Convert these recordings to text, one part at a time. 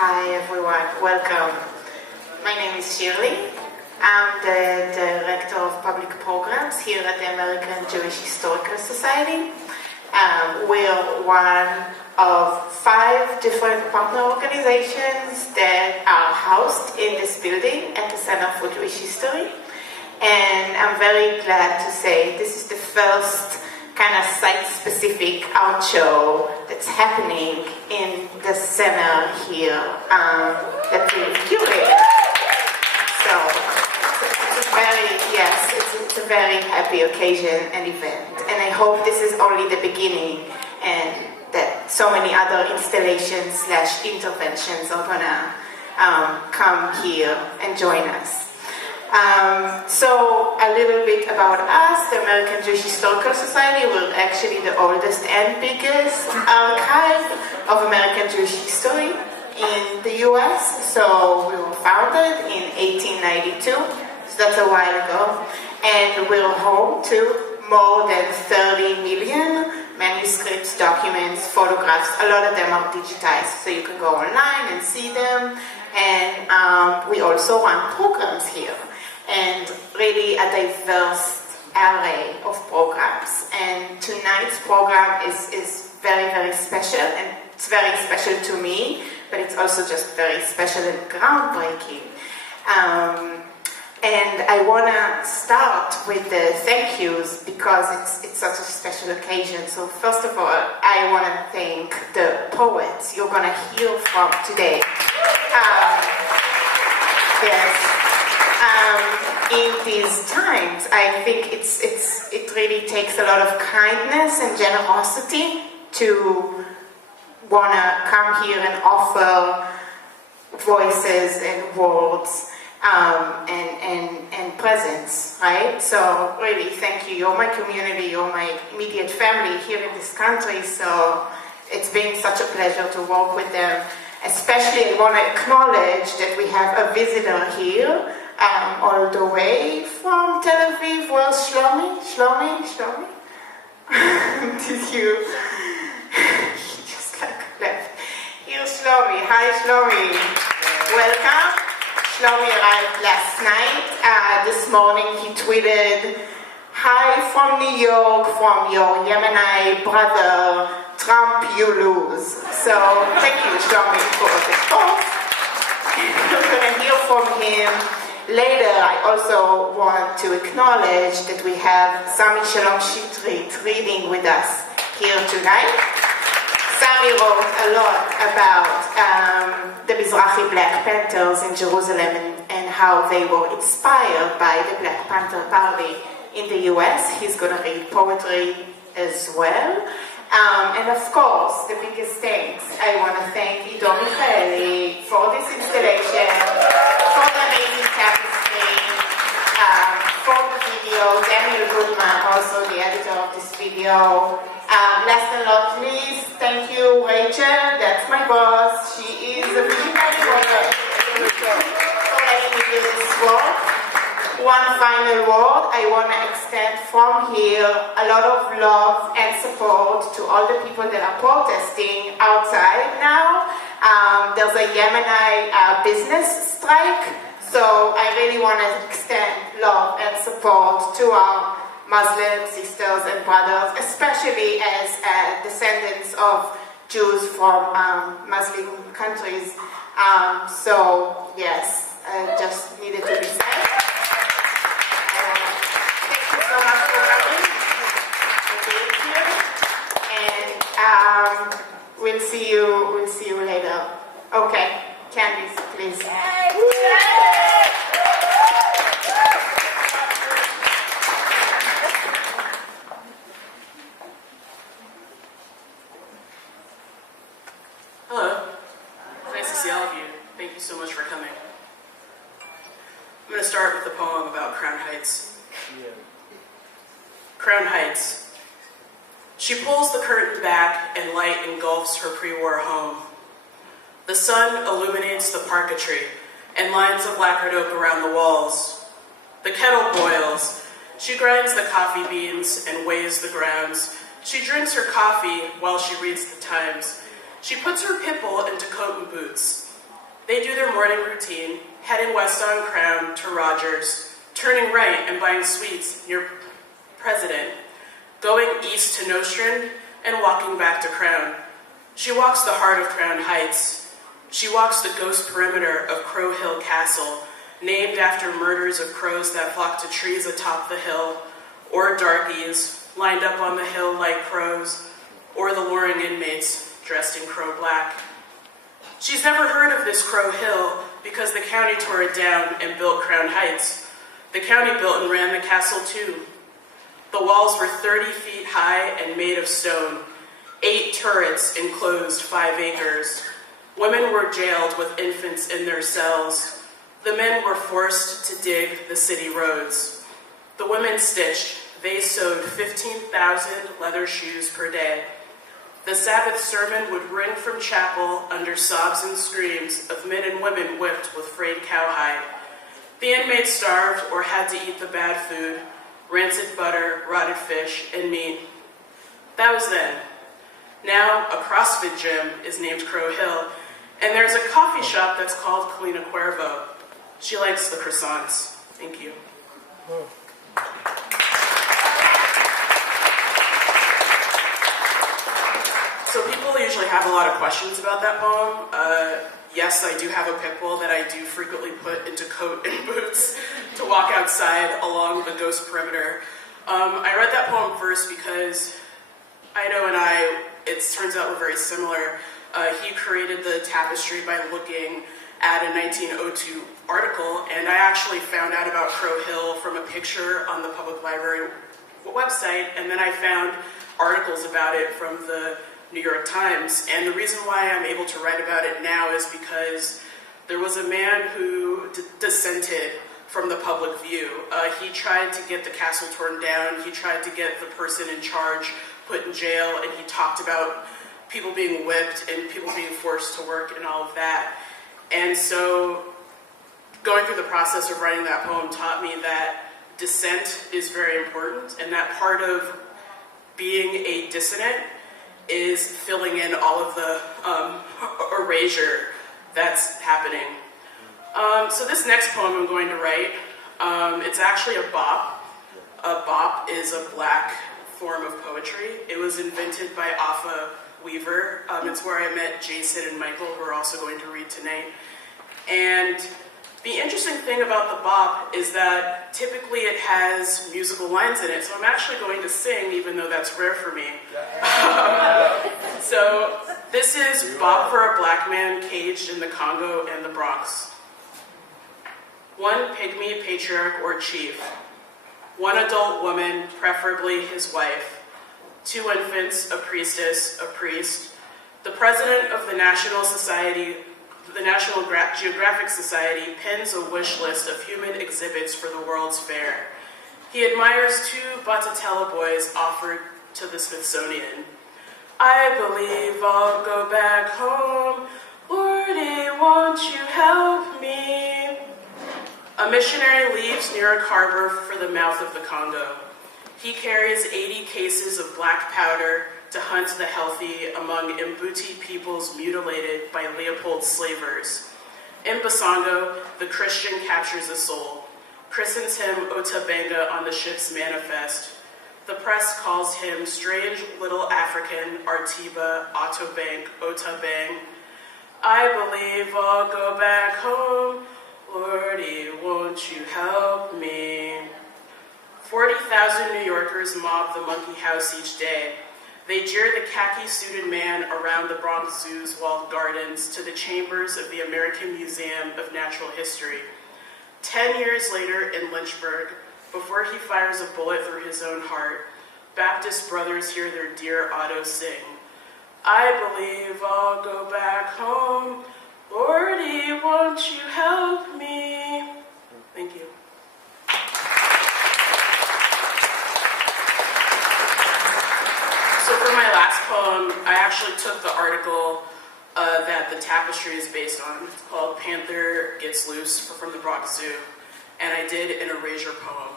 Hi everyone, welcome. My name is Shirley. I'm the Director of Public Programs here at the American Jewish Historical Society. We're one of 5 different partner organizations that are housed in this building at the Center for Jewish History. And I'm very glad to say this is the first kind of site-specific art show that's happening in the center here that we've curated. So it's a very happy occasion and event. And I hope this is only the beginning and that so many other installations / interventions are gonna come here and join us. So a little bit about us, the American Jewish Historical Society. We're actually the oldest and biggest archive of American Jewish history in the US. So we were founded in 1892, so that's a while ago. And we're home to more than 30 million manuscripts, documents, photographs. A lot of them are digitized, so you can go online and see them. And we also run programs here. And really a diverse array of programs. And tonight's program is very, very special, and it's very special to me, but it's also just very special and groundbreaking. And I want to start with the thank yous because it's such a special occasion. So first of all, I want to thank the poets you're going to hear from today. In these times, I think it really takes a lot of kindness and generosity to want to come here and offer voices and words and presence, right? So really, thank you. You're my community, you're my immediate family here in this country, so it's been such a pleasure to work with them. Especially, I want to acknowledge that we have a visitor here, all the way from Tel Aviv. Well, Shlomi? Did you? He just left. Here's Shlomi. Hi, Shlomi. Welcome. Shlomi arrived last night. This morning he tweeted, "Hi from New York, from your Yemeni brother, Trump, you lose." So thank you, Shlomi, for the post. We're going to hear from him later. I also want to acknowledge that we have Sami Shalom Shitrit reading with us here tonight. Sami wrote a lot about the Mizrahi Black Panthers in Jerusalem and how they were inspired by the Black Panther Party in the US. He's going to read poetry as well. And of course, the biggest thanks, I want to thank Ido Michaeli for this installation, for the amazing tapestry, for the video, Daniel Goodman, also the editor of this video. Last and not least, thank you, Rachel, that's my boss. She is a visionary woman for letting me do this work. One final word, I want to extend from here a lot of love and support to all the people that are protesting outside now. There's a Yemeni business strike, so I really want to extend love and support to our Muslim sisters and brothers, especially as descendants of Jews from Muslim countries. So yes, just needed to be said. So much for coming, for being here, and we'll see you later. Okay, Candice, please. Hello, nice to see all of you. Thank you so much for coming. I'm going to start with a poem about Crown Heights. Crown Heights. She pulls the curtain back and light engulfs her pre-war home. The sun illuminates the parquetry and lines of lacquered oak around the walls. The kettle boils. She grinds the coffee beans and weighs the grounds. She drinks her coffee while she reads the Times. She puts her pipple into coat and boots. They do their morning routine, heading west on Crown to Rogers, turning right and buying sweets near President, going east to Nostrand, and walking back to Crown. She walks the heart of Crown Heights. She walks the ghost perimeter of Crow Hill Castle, named after murders of crows that flock to trees atop the hill, or darkies lined up on the hill like crows, or the luring inmates dressed in crow black. She's never heard of this Crow Hill because the county tore it down and built Crown Heights. The county built and ran the castle too. The walls were 30 feet high and made of stone. 8 turrets enclosed 5 acres. Women were jailed with infants in their cells. The men were forced to dig the city roads. The women stitched. They sewed 15,000 leather shoes per day. The Sabbath sermon would ring from chapel under sobs and screams of men and women whipped with frayed cowhide. The inmates starved or had to eat the bad food, rancid butter, rotted fish, and meat. That was then. Now, a CrossFit gym is named Crow Hill, and there's a coffee shop that's called Colina Cuervo. She likes the croissants. Thank you. So people usually have a lot of questions about that poem. Yes, I do have a pit bull that I do frequently put into coat and boots to walk outside along the ghost perimeter. I read that poem first because Ido and I, it turns out we're very similar. He created the tapestry by looking at a 1902 article, and I actually found out about Crow Hill from a picture on the public library website, and then I found articles about it from the New York Times. And the reason why I'm able to write about it now is because there was a man who dissented from the public view. He tried to get the castle torn down. He tried to get the person in charge put in jail, and he talked about people being whipped and people being forced to work and all of that. And so going through the process of writing that poem taught me that dissent is very important, and that part of being a dissident is filling in all of the erasure that's happening. So this next poem I'm going to write, it's actually a bop. A bop is a black form of poetry. It was invented by Affa Weaver. It's where I met Jason and Michael, who are also going to read tonight. And the interesting thing about the bop is that typically it has musical lines in it, so I'm actually going to sing, even though that's rare for me. So this is Bop for a Black Man Caged in the Congo and the Bronx. One pygmy patriarch or chief, one adult woman, preferably his wife, 2 infants, a priestess, a priest, the president of the National Geographic Society pins a wish list of human exhibits for the World's Fair. He admires 2 Botticello boys offered to the Smithsonian. I believe I'll go back home. Lordy, won't you help me? A missionary leaves New York Harbor for the mouth of the Congo. He carries 80 cases of black powder to hunt the healthy among Mbuti peoples mutilated by Leopold's slavers. In Basango, the Christian captures a soul, christens him Otabenga on the ship's manifest. The press calls him strange little African Artiba, Otobang, Otabang. I believe I'll go back home. Lordy, won't you help me? 40,000 New Yorkers mob the monkey house each day. They jeer the khaki-suited man around the Bronx Zoo's walled gardens to the chambers of the American Museum of Natural History. 10 years later in Lynchburg, before he fires a bullet through his own heart, Baptist brothers hear their dear Otto sing, I believe I'll go back home. Lordy, won't you help me? Thank you. So for my last poem, I actually took the article that the tapestry is based on. It's called Panther Gets Loose from the Bronx Zoo, and I did an erasure poem.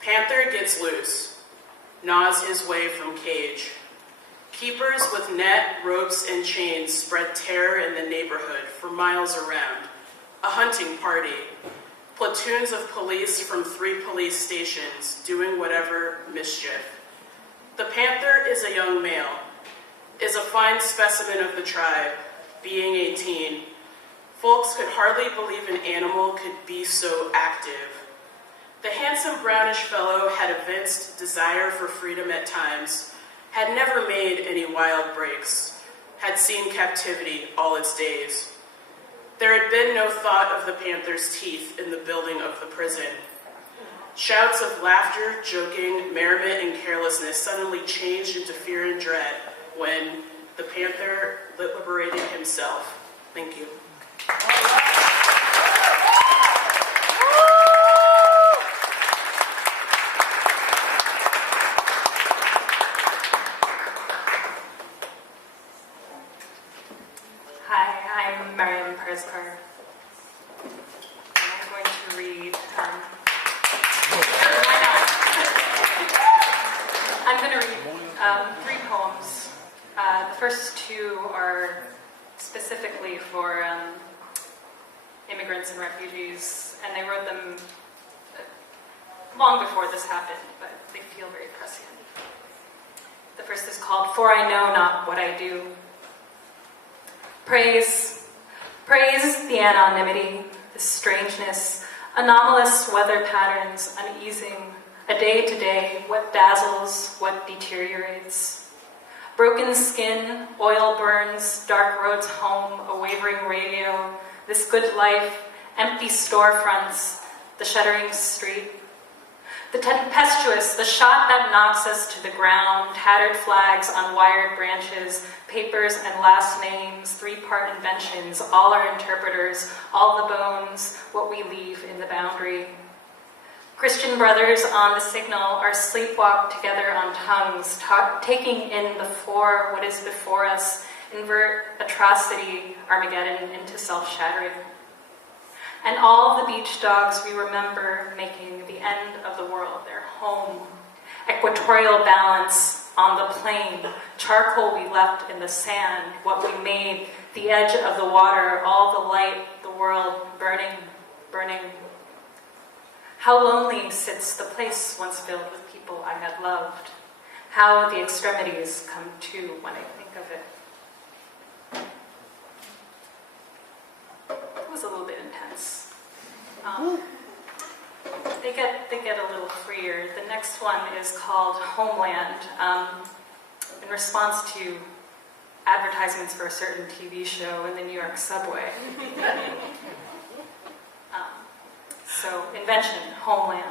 Panther gets loose, gnaws his way from cage. Keepers with net, ropes, and chains spread terror in the neighborhood for miles around. A hunting party. Platoons of police from 3 police stations doing whatever mischief. The panther is a young male, is a fine specimen of the tribe, being 18. Folks could hardly believe an animal could be so active. The handsome brownish fellow had evinced desire for freedom at times, had never made any wild breaks, had seen captivity all its days. There had been no thought of the panther's teeth in the building of the prison. Shouts of laughter, joking, merriment, and carelessness suddenly changed into fear and dread when the panther liberated himself. Thank you. Hi, I'm Maryam Parhizkar. I'm going to read. I'm going to read 3 poems. The first 2 are specifically for immigrants and refugees, and they wrote them long before this happened, but they feel very prescient. The first is called "For I Know Not What I Do." Praise the anonymity, the strangeness, anomalous weather patterns, uneasing, a day to day, what dazzles, what deteriorates. Broken skin, oil burns, dark roads home, a wavering radio, this good life, empty storefronts, the shuddering street. The tempestuous, the shot that knocks us to the ground, tattered flags on wired branches, papers and last names, 3-part inventions, all our interpreters, all the bones, what we leave in the boundary. Christian brothers on the signal are sleepwalk together on tongues, taking in before what is before us, invert atrocity, Armageddon into self-shattering. And all the beach dogs we remember making the end of the world their home. Equatorial balance on the plain, charcoal we left in the sand, what we made, the edge of the water, all the light, the world burning, burning. How lonely sits the place once filled with people I had loved. How the extremities come to when I think of it. It was a little bit intense. They get a little freer. The next one is called Homeland, in response to advertisements for a certain TV show in the New York subway. So, invention, Homeland.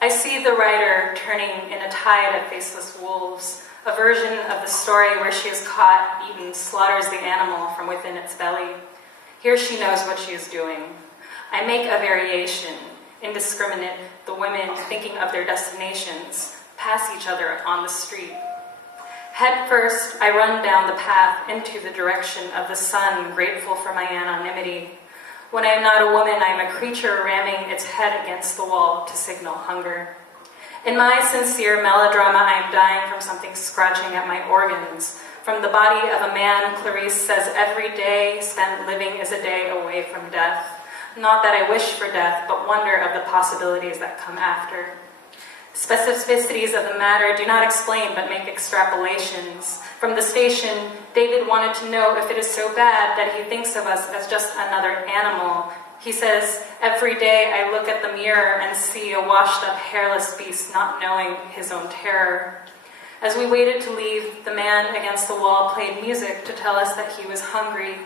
I see the writer turning in a tide of faceless wolves, a version of the story where she is caught, eaten, slaughters the animal from within its belly. Here she knows what she is doing. I make a variation, indiscriminate, the women thinking of their destinations, pass each other on the street. Head first, I run down the path into the direction of the sun, grateful for my anonymity. When I am not a woman, I am a creature ramming its head against the wall to signal hunger. In my sincere melodrama, I am dying from something scratching at my organs. From the body of a man, Clarice says every day spent living is a day away from death. Not that I wish for death, but wonder of the possibilities that come after. Specificities of the matter do not explain, but make extrapolations. From the station, David wanted to know if it is so bad that he thinks of us as just another animal. He says, every day I look at the mirror and see a washed-up, hairless beast not knowing his own terror. As we waited to leave, the man against the wall played music to tell us that he was hungry.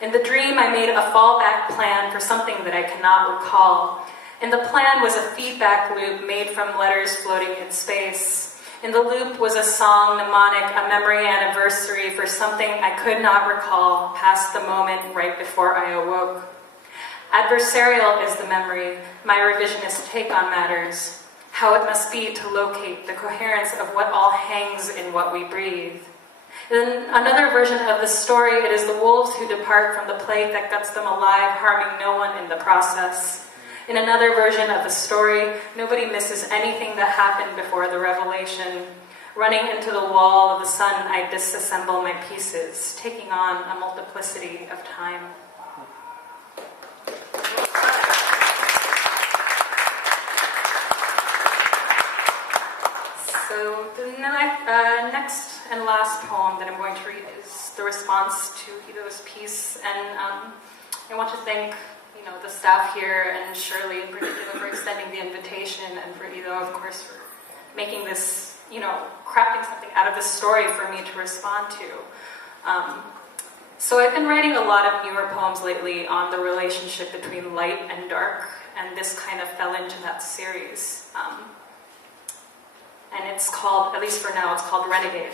In the dream, I made a fallback plan for something that I cannot recall. And the plan was a feedback loop made from letters floating in space. In the loop was a song, mnemonic, a memory anniversary for something I could not recall past the moment right before I awoke. Adversarial is the memory, my revisionist take on matters. How it must be to locate the coherence of what all hangs in what we breathe. In another version of the story, it is the wolves who depart from the plate that guts them alive, harming no one in the process. In another version of the story, nobody misses anything that happened before the revelation. Running into the wall of the sun, I disassemble my pieces, taking on a multiplicity of time. So the next and last poem that I'm going to read is the response to Ido's piece, and I want to thank the staff here and Shirley in particular for extending the invitation, and for Ido, of course, for making this, crafting something out of this story for me to respond to. So I've been writing a lot of newer poems lately on the relationship between light and dark, and this kind of fell into that series. And it's called, at least for now, it's called Renegade.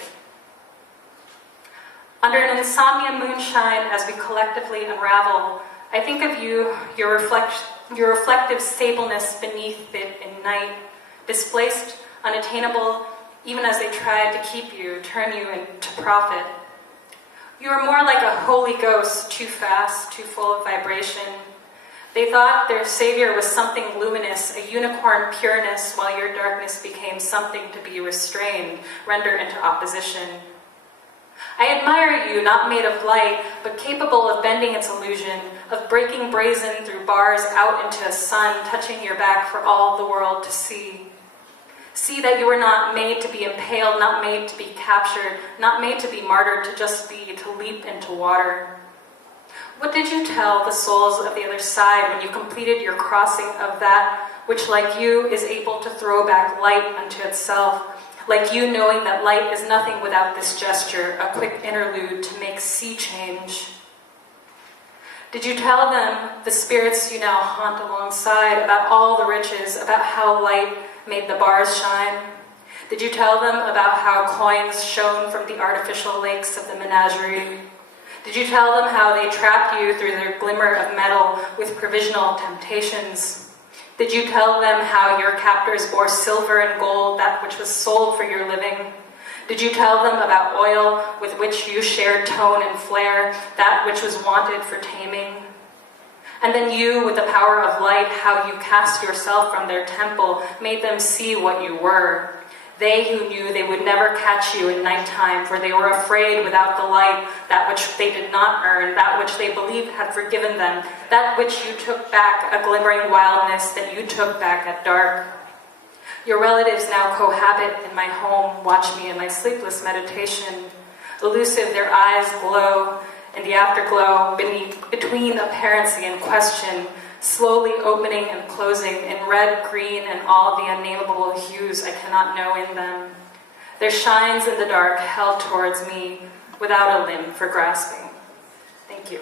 Under an insomnia moonshine, as we collectively unravel, I think of you, your reflective stableness beneath it in night, displaced, unattainable, even as they tried to keep you, turn you into profit. You are more like a holy ghost, too fast, too full of vibration. They thought their savior was something luminous, a unicorn pureness, while your darkness became something to be restrained, rendered into opposition. I admire you, not made of light, but capable of bending its illusion, of breaking brazen through bars out into a sun, touching your back for all the world to see. See that you were not made to be impaled, not made to be captured, not made to be martyred, to just be, to leap into water. What did you tell the souls of the other side when you completed your crossing of that which, like you, is able to throw back light unto itself, like you knowing that light is nothing without this gesture, a quick interlude to make sea change? Did you tell them, the spirits you now haunt alongside, about all the riches, about how light made the bars shine? Did you tell them about how coins shone from the artificial lakes of the menagerie? Did you tell them how they trapped you through their glimmer of metal with provisional temptations? Did you tell them how your captors bore silver and gold, that which was sold for your living? Did you tell them about oil with which you shared tone and flare, that which was wanted for taming? And then you, with the power of light, how you cast yourself from their temple, made them see what you were. They who knew they would never catch you in nighttime, for they were afraid without the light, that which they did not earn, that which they believed had forgiven them, that which you took back, a glimmering wildness that you took back at dark. Your relatives now cohabit in my home, watch me in my sleepless meditation. Elusive, their eyes glow in the afterglow between apparency and question, slowly opening and closing in red, green, and all the unnameable hues I cannot know in them. There shines in the dark held towards me without a limb for grasping. Thank you.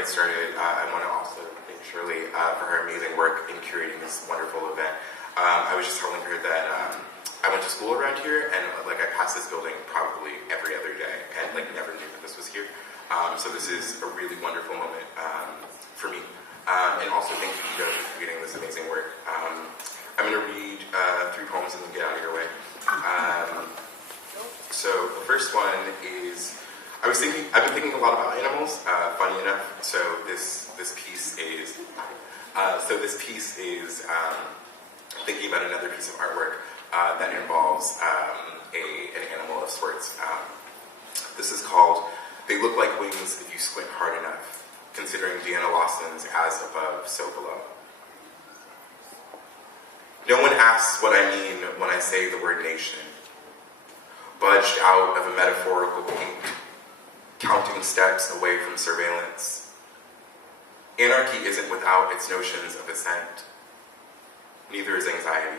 Started, I want to also thank Shirley for her amazing work in curating this wonderful event. I was just telling her that I went to school around here, and I passed this building probably every other day, and never knew that this was here. So this is a really wonderful moment for me, and also thank you, Ido, for creating this amazing work. I'm going to read 3 poems and then get out of your way. So the first one is. I've been thinking a lot about animals, funny enough, so this piece is thinking about another piece of artwork that involves an animal of sorts. This is called They Look Like Wings If You Squint Hard Enough, considering Deanna Lawson's As Above, So Below. No one asks what I mean when I say the word nation, budged out of a metaphorical kink, counting steps away from surveillance. Anarchy isn't without its notions of assent. Neither is anxiety.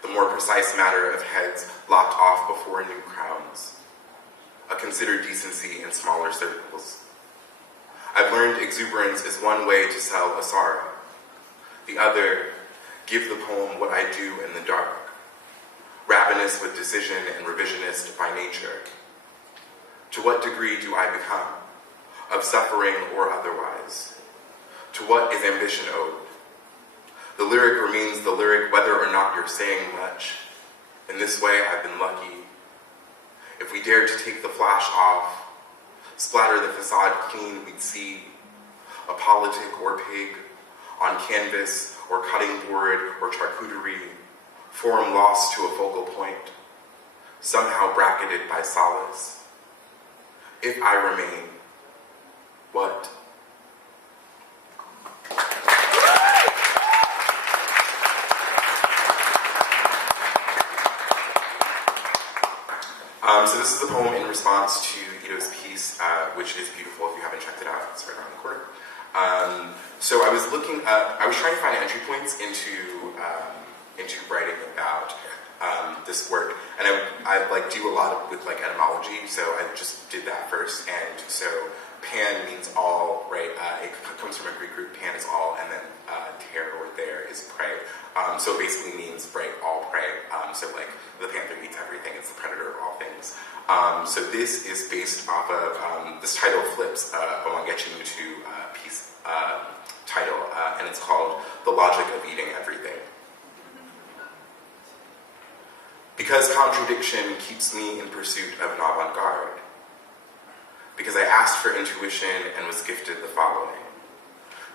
The more precise matter of heads locked off before new crowns. A considered decency in smaller circles. I've learned exuberance is one way to sell a sorrow. The other, give the poem what I do in the dark. Ravenous with decision and revisionist by nature. To what degree do I become? of suffering or otherwise. To what is ambition owed? The lyric remains the lyric whether or not you're saying much. In this way, I've been lucky. If we dared to take the flash off, splatter the facade clean, we'd see a politic or pig on canvas or cutting board or charcuterie, form lost to a focal point, somehow bracketed by solace. If I remain, what? So this is a poem in response to Ido's piece, which is beautiful if you haven't checked it out. It's right around the corner. So I was looking up, I was trying to find entry points into writing about this work, and I like do a lot with like etymology, so I just did that first. And so pan means all, right? It comes from a Greek root, pan is all, and then ter or there is prey. So it basically means, right, all prey. So like the panther eats everything, it's the predator of all things. So this is based off of, this title flips a Wangechi Mutu piece title, and it's called The Logic of Eating Everything. Because contradiction keeps me in pursuit of an avant-garde. Because I asked for intuition and was gifted the following: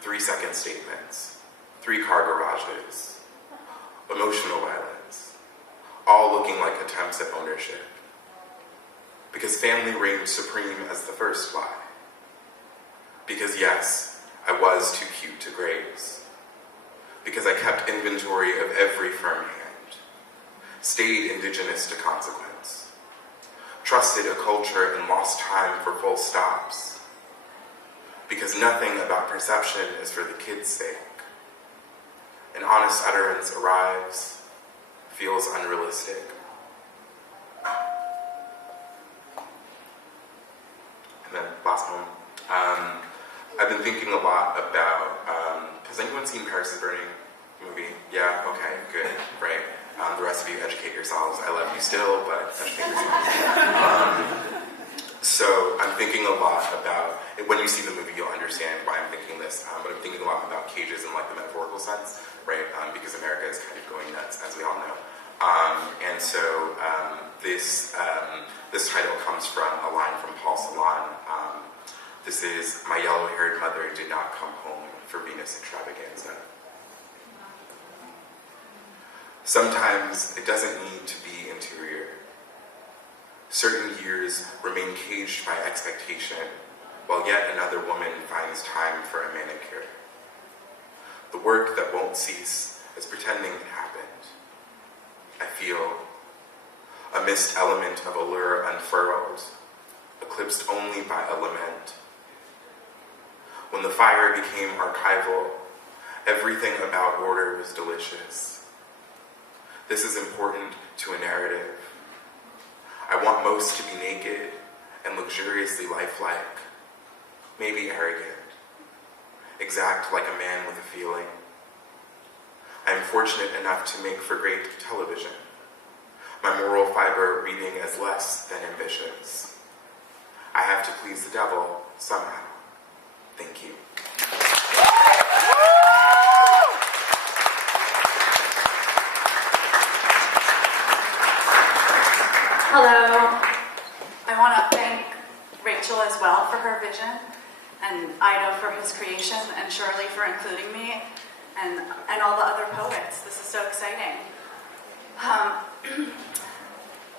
3-second statements, 3 car garages, emotional violence, all looking like attempts at ownership. Because family reigned supreme as the first lie. Because yes, I was too cute to graze. Because I kept inventory of every firm hand, stayed indigenous to consequence, trusted a culture and lost time for full stops. Because nothing about perception is for the kid's sake. An honest utterance arrives, feels unrealistic. And then last poem. I've been thinking a lot about, has anyone seen Paris is Burning movie? Yeah, okay, good, right. The rest of you educate yourselves. I love you still, but educate yourselves. So I'm thinking a lot about, when you see the movie you'll understand why I'm thinking this, but I'm thinking a lot about cages in like the metaphorical sense, right? Because America is kind of going nuts, as we all know. And so this title comes from a line from Paul Celan. This is, "My yellow-haired mother did not come home for Venus extravaganza." Sometimes it doesn't need to be interior. Certain years remain caged by expectation, while yet another woman finds time for a manicure. The work that won't cease is pretending it happened. I feel a mist element of allure unfurled, eclipsed only by a lament. When the fire became archival, everything about order was delicious. This is important to a narrative. I want most to be naked and luxuriously lifelike, maybe arrogant, exact like a man with a feeling. I am fortunate enough to make for great television, my moral fiber reading as less than ambitious. I have to please the devil somehow. Thank you. Hello. I want to thank Rachel as well for her vision, and Ido for his creation, and Shirley for including me, and all the other poets. This is so exciting.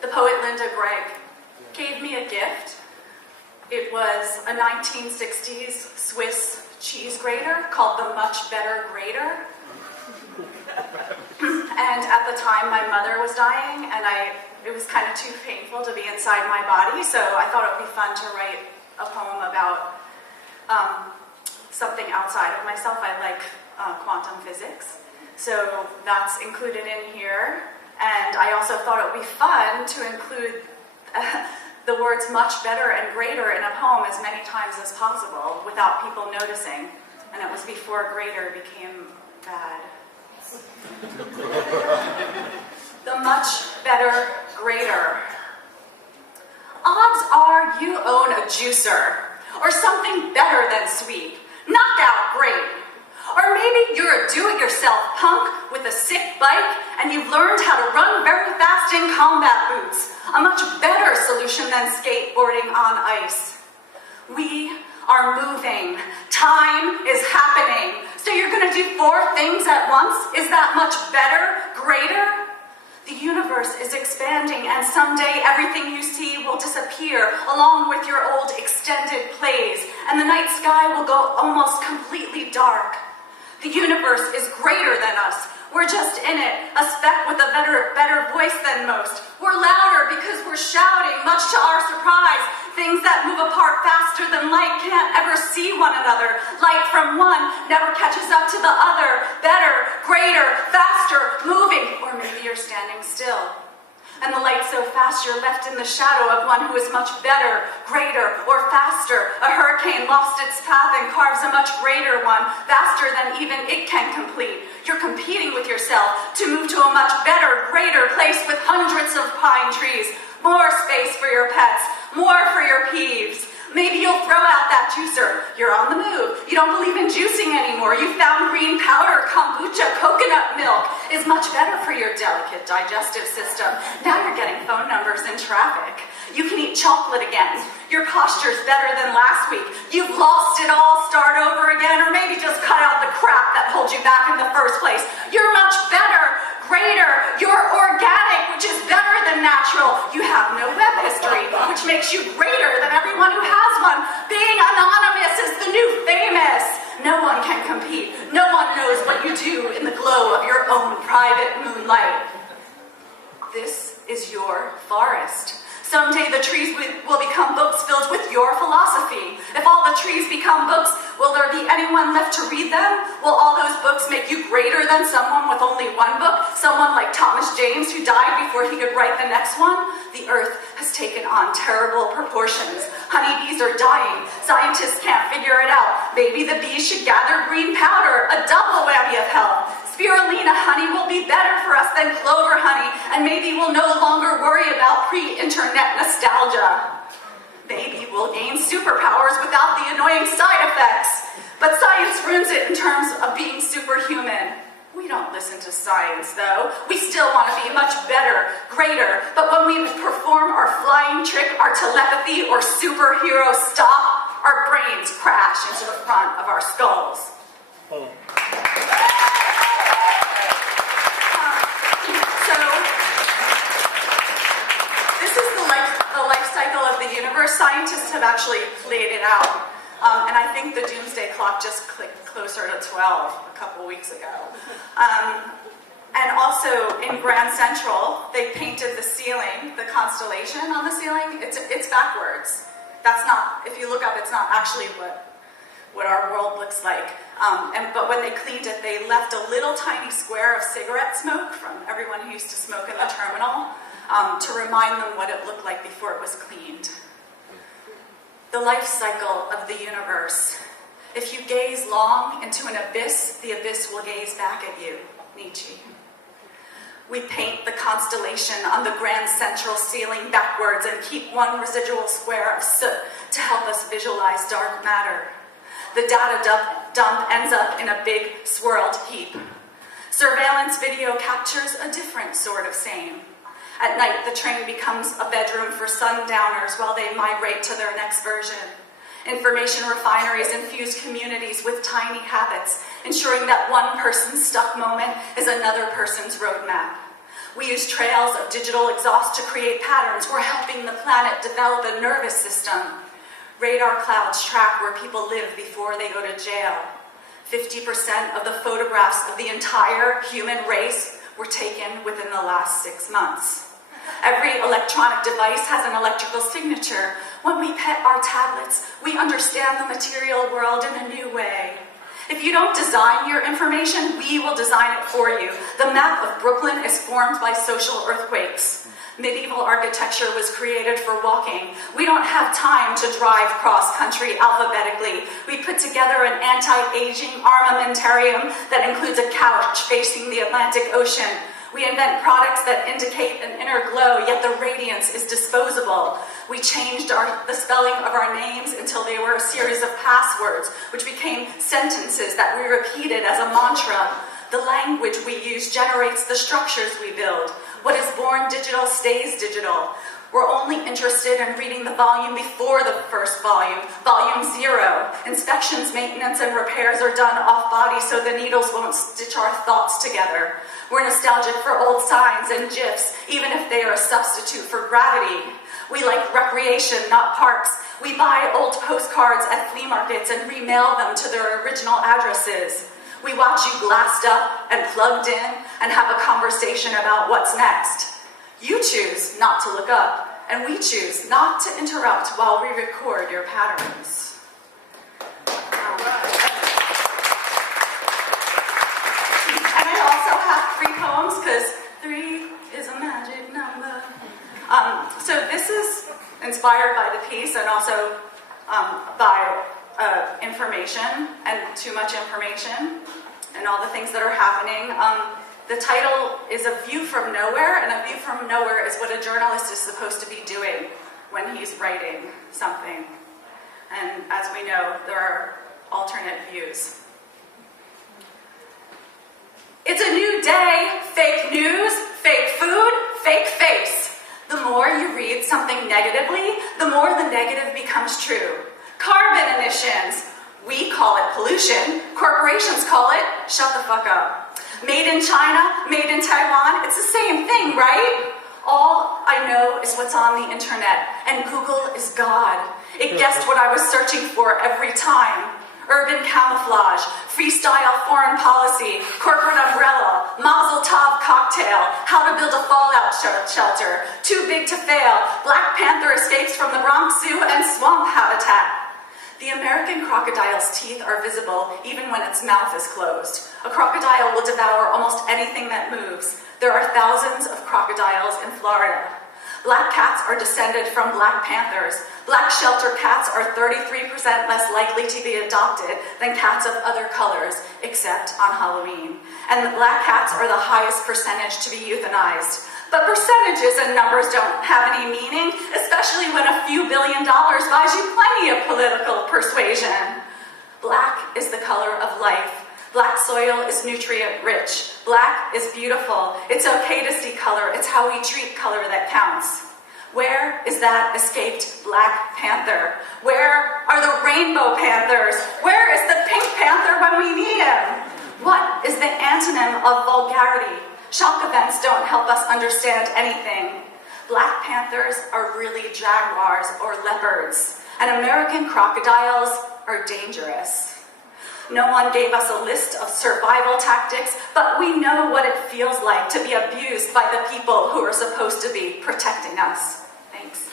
The poet Linda Gregg gave me a gift. It was a 1960s Swiss cheese grater called the Much Better Grater. And at the time, my mother was dying, and it was kind of too painful to be inside my body, so I thought it would be fun to write a poem about something outside of myself. I like quantum physics, so that's included in here. And I also thought it would be fun to include the words much better and greater in a poem as many times as possible without people noticing. And it was before greater became bad. The much better greater. Odds are you own a juicer, or something better than sweep. Knockout, great. Or maybe you're a do-it-yourself punk with a sick bike and you've learned how to run very fast in combat boots, a much better solution than skateboarding on ice. We are moving. Time is happening. So you're going to do 4 things at once? Is that much better? Greater? The universe is expanding, and someday everything you see will disappear along with your old extended plays, and the night sky will go almost completely dark. The universe is greater than us. We're just in it, a speck with a better voice than most. We're louder because we're shouting, much to our surprise. Things that move apart faster than light can't ever see one another. Light from one never catches up to the other. Better, greater, faster, moving. Or maybe you're standing still. And the light so fast you're left in the shadow of one who is much better, greater, or faster. A hurricane lost its path and carves a much greater one, faster than even it can complete. You're competing with yourself to move to a much better, greater place with hundreds of pine trees, more space for your pets, more for your peeves. Maybe you'll throw out that juicer. You're on the move. You don't believe in juicing anymore. You found green powder, kombucha, coconut milk is much better for your delicate digestive system. Now you're getting phone numbers in traffic. You can eat chocolate again. Your posture's better than last week. You've lost it all, start over again, or maybe just cut out the crap that holds you back in the first place. You're much better, greater. You're organic, which is better than natural. You have no web history, which makes you greater than everyone who has one. Being anonymous is the new famous. No one can compete. No one knows what you do in the glow of your own private moonlight. This is your forest. Someday the trees will become books filled with your philosophy. If all the trees become books, will there be anyone left to read them? Will all those books make you greater than someone with only one book? Someone like Thomas James who died before he could write the next one? The earth has taken on terrible proportions. Honeybees are dying. Scientists can't figure it out. Maybe the bees should gather green powder, a double whammy of health. Spirulina honey will be better for us than clover honey, and maybe we'll no longer worry about pre-internet nostalgia. Maybe we'll gain superpowers without the annoying side effects. But science ruins it in terms of being superhuman. We don't listen to science, though. We still want to be much better, greater. But when we perform our flying trick, our telepathy or superhero stop, our brains crash into the front of our skulls. The life cycle of the universe. Scientists have actually played it out. And I think the doomsday clock just clicked closer to 12 a couple weeks ago. And also in Grand Central, they painted the ceiling, the constellation on the ceiling, it's backwards. That's not, if you look up, it's not actually what our world looks like. But when they cleaned it, they left a little tiny square of cigarette smoke from everyone who used to smoke in the terminal to remind them what it looked like before it was cleaned. The life cycle of the universe. If you gaze long into an abyss, the abyss will gaze back at you. Nietzsche. We paint the constellation on the Grand Central ceiling backwards and keep one residual square of soot to help us visualize dark matter. The data dump ends up in a big swirled heap. Surveillance video captures a different sort of same. At night, the train becomes a bedroom for sundowners while they migrate to their next version. Information refineries infuse communities with tiny habits, ensuring that one person's stuck moment is another person's roadmap. We use trails of digital exhaust to create patterns. We're helping the planet develop a nervous system. Radar clouds track where people live before they go to jail. 50% of the photographs of the entire human race were taken within the last 6 months. Every electronic device has an electrical signature. When we pet our tablets, we understand the material world in a new way. If you don't design your information, we will design it for you. The map of Brooklyn is formed by social earthquakes. Medieval architecture was created for walking. We don't have time to drive cross-country alphabetically. We put together an anti-aging armamentarium that includes a couch facing the Atlantic Ocean. We invent products that indicate an inner glow, yet the radiance is disposable. We changed the spelling of our names until they were a series of passwords, which became sentences that we repeated as a mantra. The language we use generates the structures we build. What is born digital stays digital. We're only interested in reading the volume before the first volume, volume 0. Inspections, maintenance, and repairs are done off-body so the needles won't stitch our thoughts together. We're nostalgic for old signs and GIFs, even if they are a substitute for gravity. We like recreation, not parks. We buy old postcards at flea markets and remail them to their original addresses. We watch you glassed up and plugged in and have a conversation about what's next. You choose not to look up, and we choose not to interrupt while we record your patterns. And I also have 3 poems, because 3 is a magic number. So this is inspired by the piece and also by information and too much information and all the things that are happening. The title is A View from Nowhere, and a view from nowhere is what a journalist is supposed to be doing when he's writing something. And as we know, there are alternate views. It's a new day, fake news, fake food, fake face. The more you read something negatively, the more the negative becomes true. Carbon emissions, we call it pollution, corporations call it shut the fuck up. Made in China, made in Taiwan, it's the same thing, right? All I know is what's on the internet, and Google is God. It guessed what I was searching for every time. Urban camouflage, freestyle foreign policy, corporate umbrella, Mazel Tov cocktail, how to build a fallout shelter, too big to fail, Black Panther escapes from the Bronx Zoo and swamp habitat. The American crocodile's teeth are visible even when its mouth is closed. A crocodile will devour almost anything that moves. There are thousands of crocodiles in Florida. Black cats are descended from Black Panthers. Black shelter cats are 33% less likely to be adopted than cats of other colors, except on Halloween. And the black cats are the highest percentage to be euthanized. But percentages and numbers don't have any meaning, especially when a few $1 billion buys you plenty of political persuasion. Black is the color of life. Black soil is nutrient rich. Black is beautiful. It's okay to see color. It's how we treat color that counts. Where is that escaped Black Panther? Where are the rainbow panthers? Where is the pink panther when we need him? What is the antonym of vulgarity? Shock events don't help us understand anything. Black panthers are really jaguars or leopards, and American crocodiles are dangerous. No one gave us a list of survival tactics, but we know what it feels like to be abused by the people who are supposed to be protecting us. Thanks.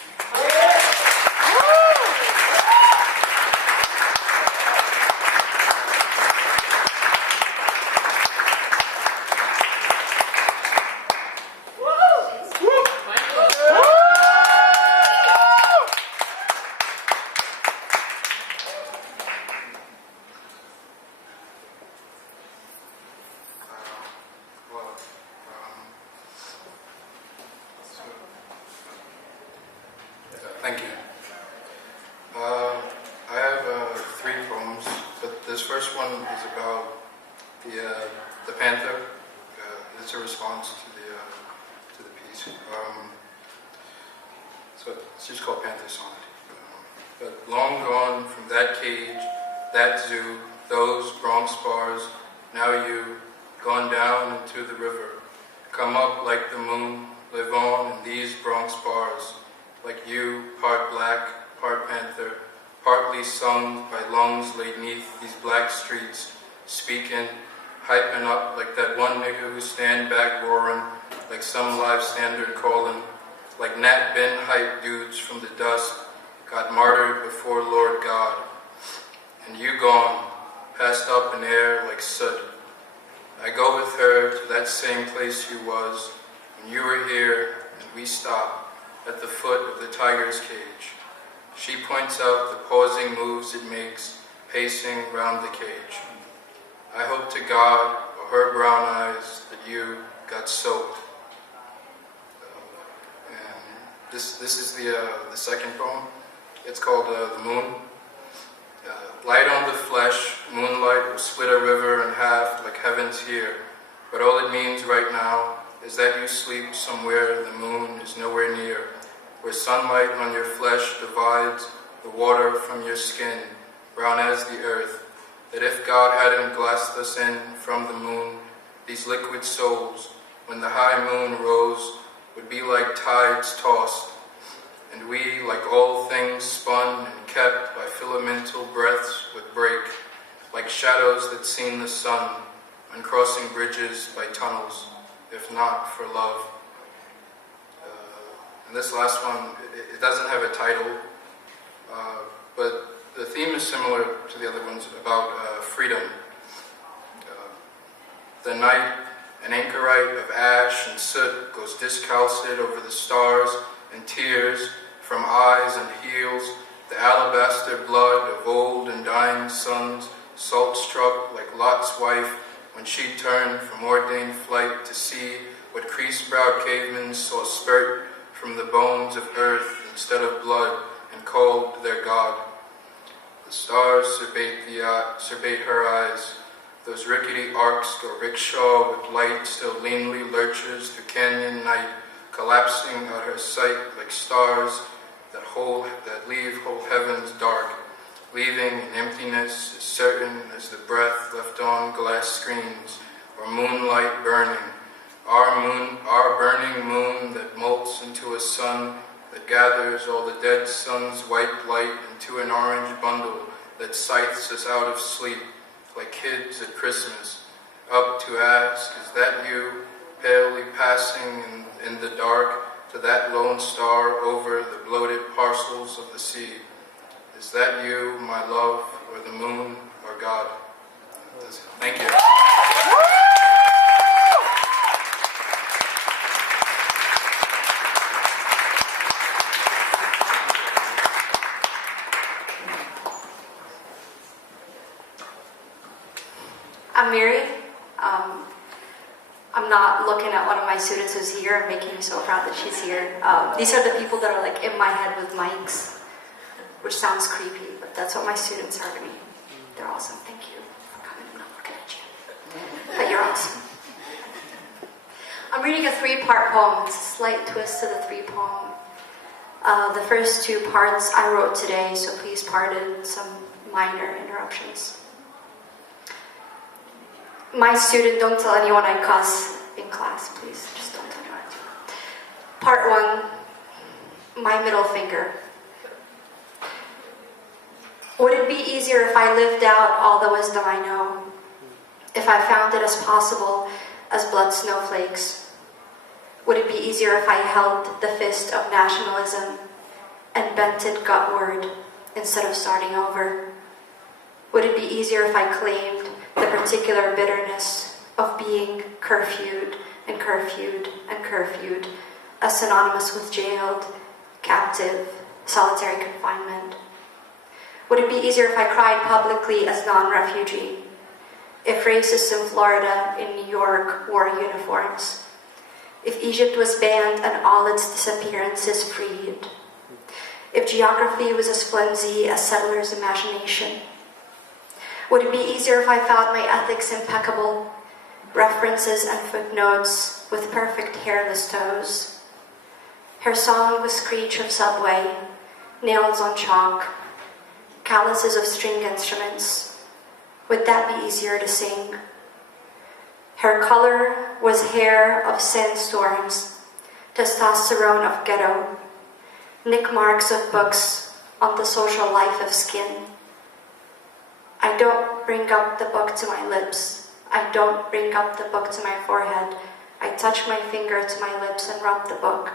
Thank you. I have 3 poems, but this first one is about the panther. It's a response to the piece. So it's just called Panther Sonnet. But long gone from that cage, that zoo, those Bronx bars, now you, gone down into the river, come up like the moon, live on in these Bronx bars. Like you, part black, part panther, partly sung by lungs laid neath these black streets, speaking, hyping up like that one nigga who stand back roaring, like some live standard calling, like Nat Ben hype dudes from the dust, got martyred before Lord God. And you gone, passed up in air like soot. I go with her to that same place you was, when you were here, and we stopped at the foot of the tiger's cage. She points out the pausing moves it makes, pacing round the cage. I hope to God, or her brown eyes, that you, got soaked. And this is the second poem. It's called The Moon. Light on the flesh, moonlight will split a river in half like heaven's here. But all it means right now is that you sleep somewhere the moon is nowhere near, where sunlight on your flesh divides the water from your skin, brown as the earth, that if God hadn't glassed us in from the moon, these liquid souls, when the high moon rose, would be like tides tossed, and we, like all things spun and kept by filamental breaths, would break, like shadows that seen the sun, when crossing bridges by tunnels, if not for love. And this last one, it doesn't have a title, but the theme is similar to the other ones about freedom. The night, an anchorite of ash and soot goes discalcid over the stars, and tears from eyes and heels, the alabaster blood of old and dying sons, salt-struck like Lot's wife when she turned from ordained flight to see what crease-browed cavemen saw spurt from the bones of earth instead of blood and called their God. The stars surveyed her eyes. Those rickety arcs go rickshaw with light still leanly lurches through canyon night, collapsing at her sight like stars that leave whole heavens dark, leaving an emptiness as certain as the breath left on glass screens or moonlight burning. Our burning moon that molts into a sun that gathers all the dead sun's white light into an orange bundle that scythes us out of sleep like kids at Christmas, up to ask, is that you, palely passing in the dark to that lone star over the bloated parcels of the sea? Is that you, my love, or the moon, or God? Thank you. I'm Miri. I'm not looking at one of my students who's here and making me so proud that she's here. These are the people that are like in my head with mics, which sounds creepy, but that's what my students are to me. They're awesome. Thank you for coming. I'm not looking at you, but you're awesome. I'm reading a 3-part poem. It's a slight twist to the 3-poem. The first 2 parts I wrote today, so please pardon some minor interruptions. My student, don't tell anyone I cuss in class, please. Just don't tell anyone. Part 1, my middle finger. Would it be easier if I lived out all the wisdom I know? If I found it as possible as blood snowflakes? Would it be easier if I held the fist of nationalism and bent it gutward instead of starting over? Would it be easier if I claimed the particular bitterness of being curfewed and curfewed and curfewed as synonymous with jailed, captive, solitary confinement? Would it be easier if I cried publicly as non-refugee? If racists in Florida, in New York, wore uniforms? If Egypt was banned and all its disappearances freed? If geography was as flimsy as settlers' imagination? Would it be easier if I found my ethics impeccable, references and footnotes with perfect hairless toes? Her song was screech of subway, nails on chalk, calluses of string instruments. Would that be easier to sing? Her color was hair of sandstorms, testosterone of ghetto, nick marks of books on the social life of skin. I don't bring up the book to my lips. I don't bring up the book to my forehead. I touch my finger to my lips and rub the book.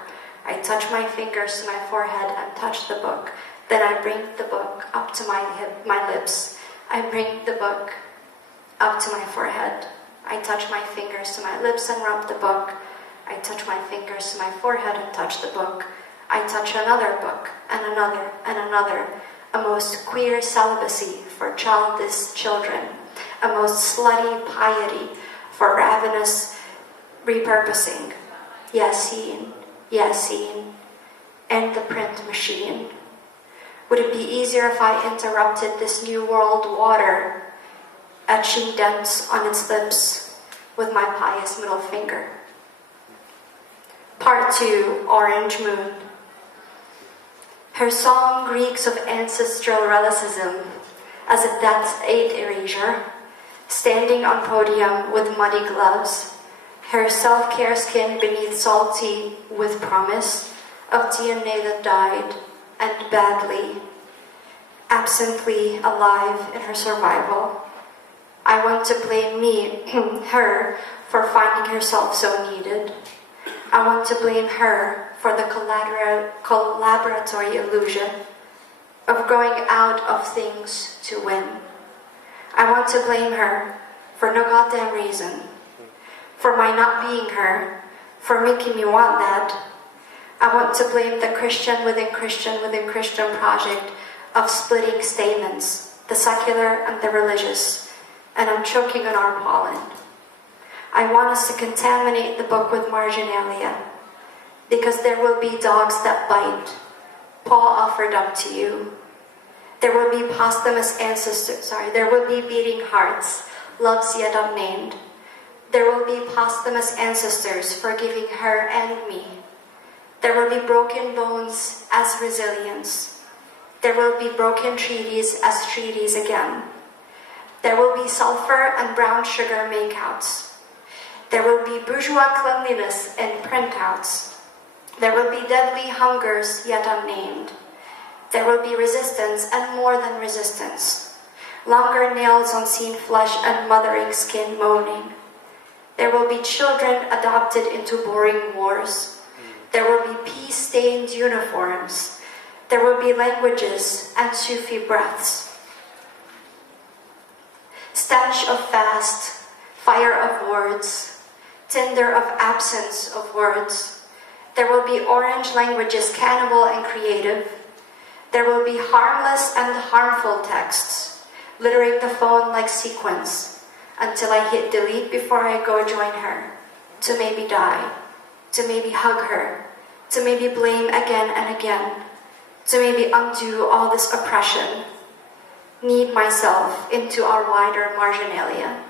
I touch my fingers to my forehead and touch the book. Then I bring the book up to my lips. I bring the book up to my forehead. I touch my fingers to my lips and rub the book. I touch my fingers to my forehead and touch the book. I touch another book, and another, and another. A most queer celibacy for childless children. A most slutty piety for ravenous repurposing, Yasin, Yasin, and the print machine? Would it be easier if I interrupted this new world water, etching dents on its lips with my pious middle finger? Part 2, Orange Moon. Her song reeks of ancestral relicism as a death aid erasure, standing on podium with muddy gloves, her self-care skin beneath salty with promise of DNA that died, and badly, absently alive in her survival. I want to blame her for finding herself so needed. I want to blame her for the collaboratory illusion of growing out of things to win. I want to blame her for no goddamn reason, for my not being her, for making me want that. I want to blame the Christian within Christian within Christian project of splitting statements, the secular and the religious, and I'm choking on our pollen. I want us to contaminate the book with marginalia, because there will be dogs that bite. Paul offered up to you. There will be posthumous ancestors, there will be beating hearts, loves yet unnamed. There will be posthumous ancestors forgiving her and me. There will be broken bones as resilience. There will be broken treaties as treaties again. There will be sulfur and brown sugar makeouts. There will be bourgeois cleanliness and printouts. There will be deadly hungers yet unnamed. There will be resistance and more than resistance. Longer nails on seen flesh and mothering skin moaning. There will be children adopted into boring wars. There will be pea-stained uniforms. There will be languages and Sufi breaths. Stench of fast, fire of words, tinder of absence of words. There will be orange languages, cannibal and creative. There will be harmless and harmful texts, littering the phone like sequins, until I hit delete before I go join her, to maybe die, to maybe hug her, to maybe blame again and again, to maybe undo all this oppression, knead myself into our wider marginalia.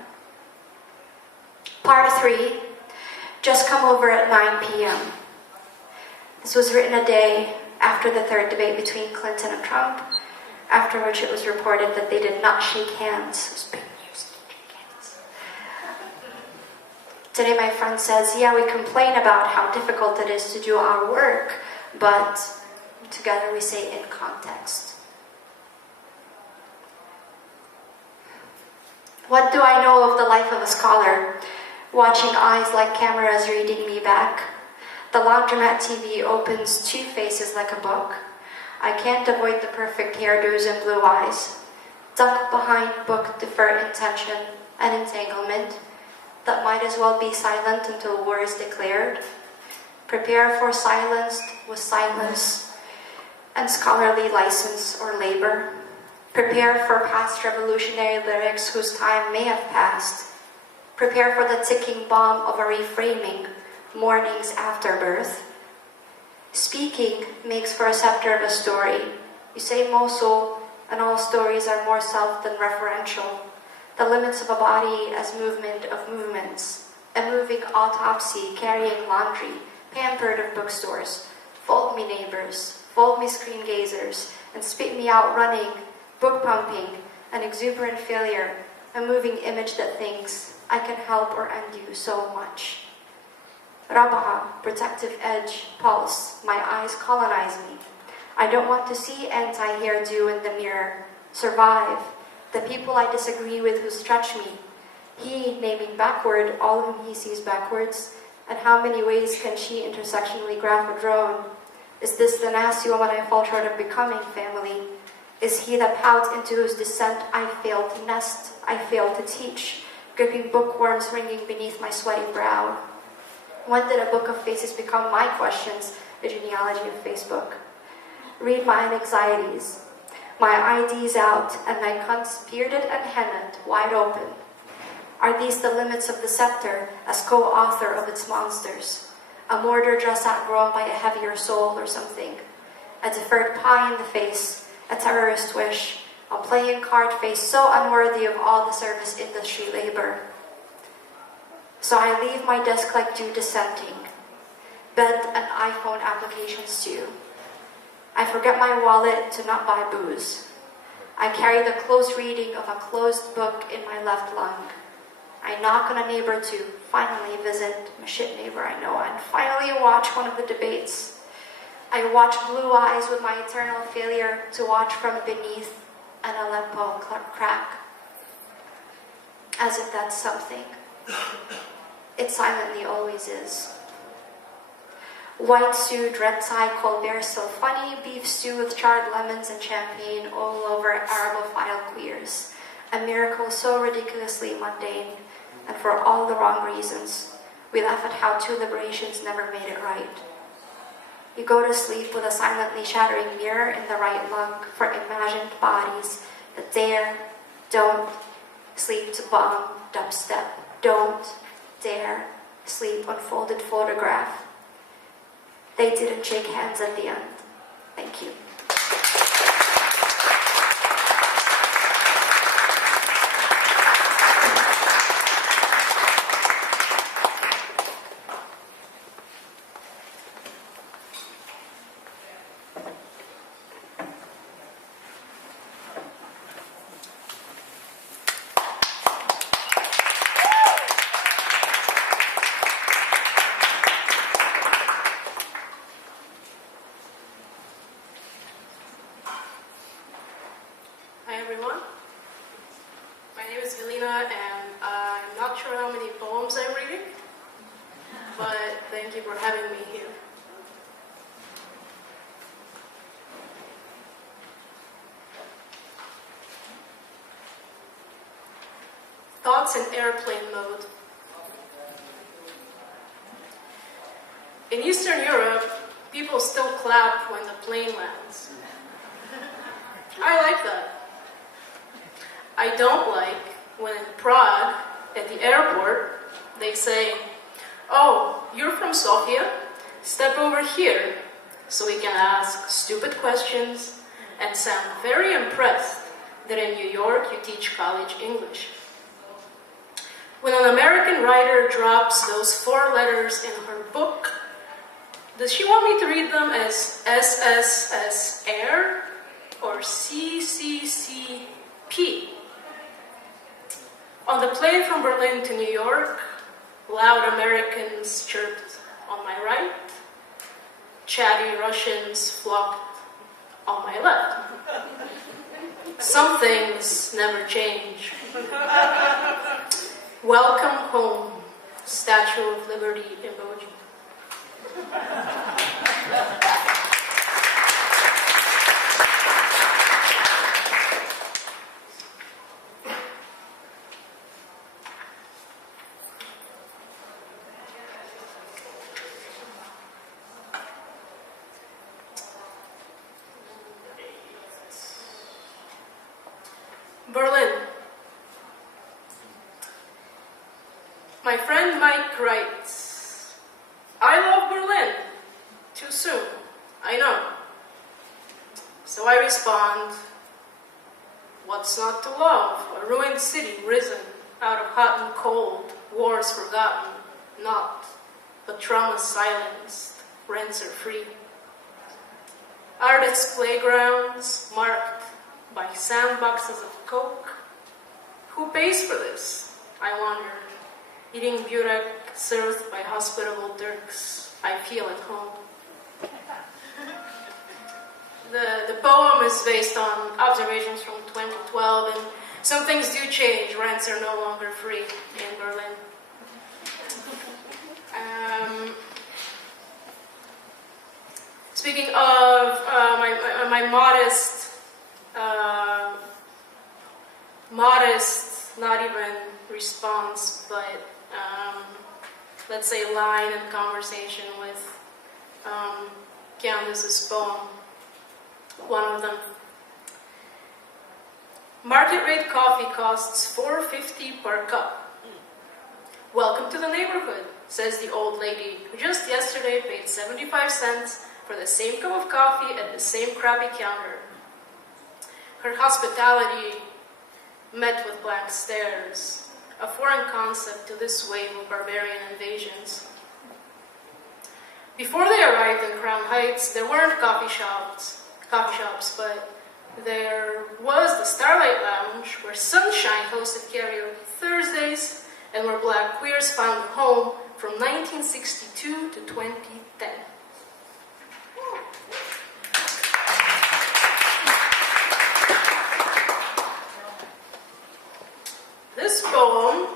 Part 3, just come over at 9 p.m. This was written a day after the third debate between Clinton and Trump, after which it was reported that they did not shake hands. It was big news, shake hands. Today my friend says, yeah, we complain about how difficult it is to do our work, but together we say in context. What do I know of the life of a scholar? Watching eyes like cameras reading me back. The laundromat TV opens two faces like a book. I can't avoid the perfect hairdos and blue eyes. Ducked behind book defer intention and entanglement that might as well be silent until war is declared. Prepare for silenced with silence and scholarly license or labor. Prepare for past revolutionary lyrics whose time may have passed. Prepare for the ticking bomb of a reframing, morning's afterbirth. Speaking makes for a scepter of a story. You say Mosul, and all stories are more self than referential. The limits of a body as movement of movements. A moving autopsy, carrying laundry, pampered of bookstores. Fold me neighbors, fold me screen gazers, and spit me out running, book pumping, an exuberant failure, a moving image that thinks, I can help or undo so much. Rabaha, protective edge, pulse, my eyes colonize me. I don't want to see anti-hairdo in the mirror. Survive, the people I disagree with who stretch me. He naming backward all whom he sees backwards, and how many ways can she intersectionally graph a drone? Is this the nasty woman I fall short of becoming, family? Is he the pout into whose descent I fail to nest, I fail to teach, gripping bookworms ringing beneath my sweaty brow? When did a book of faces become my questions, the genealogy of Facebook? Read my anxieties, my IDs out, and my cunts bearded and henna'd, wide open. Are these the limits of the scepter as co-author of its monsters? A mortar just outgrown by a heavier soul or something? A deferred pie in the face, a terrorist wish, a playing card face so unworthy of all the service industry labor. So I leave my desk like two dissenting, bed and iPhone applications too. I forget my wallet to not buy booze. I carry the close reading of a closed book in my left lung. I knock on a neighbor to finally visit a shit neighbor I know and finally watch one of the debates. I watch Blue Eyes with my eternal failure to watch from beneath an Aleppo crack. As if that's something. It silently always is. White suit, red tie, Colbert still funny, beef stew with charred lemons and champagne all over Arabophile queers. A miracle so ridiculously mundane, and for all the wrong reasons. We laugh at how two liberations never made it right. You go to sleep with a silently shattering mirror in the right lung for imagined bodies that dare, don't sleep to bomb, dubstep, don't dare sleep on folded photograph. They didn't shake hands at the end. Thank you. Hi everyone, my name is Velina and I'm not sure how many poems I'm reading, but thank you for having me here. Thoughts in airplane mode. In Eastern Europe, people still clap when the plane lands. I like that. I don't like when in Prague, at the airport, they say, "Oh, you're from Sofia? Step over here," so we can ask stupid questions and sound very impressed that in New York you teach college English. When an American writer drops those 4 letters in her book, does she want me to read them as SSS air or CCCP? On the plane from Berlin to New York, loud Americans chirped on my right, chatty Russians flocked on my left. Some things never change. Welcome home, Statue of Liberty emoji. Berlin. My friend Mike writes, "I love Berlin. Too soon, I know." So I respond, "What's not to love? A ruined city risen out of hot and cold, wars forgotten, not, but trauma silenced, rents are free. Artists' playgrounds marked by sandboxes of coke. Who pays for this? I wonder. Eating burek served by hospitable Turks, I feel at home." The poem is based on observations from 2012, and some things do change. Rents are no longer free in Berlin. Speaking of my modest, not even response, but let's say line and conversation with Candace's poem, one of them. Market rate coffee costs $4.50 per cup. "Welcome to the neighborhood," says the old lady who just yesterday paid 75 cents for the same cup of coffee at the same crappy counter. Her hospitality met with blank stares, a foreign concept to this wave of barbarian invasions. Before they arrived in Crown Heights, there weren't coffee shops, but there was the Starlight Lounge, where Sunshine hosted karaoke Thursdays, and where Black queers found a home from 1962 to 2010. This poem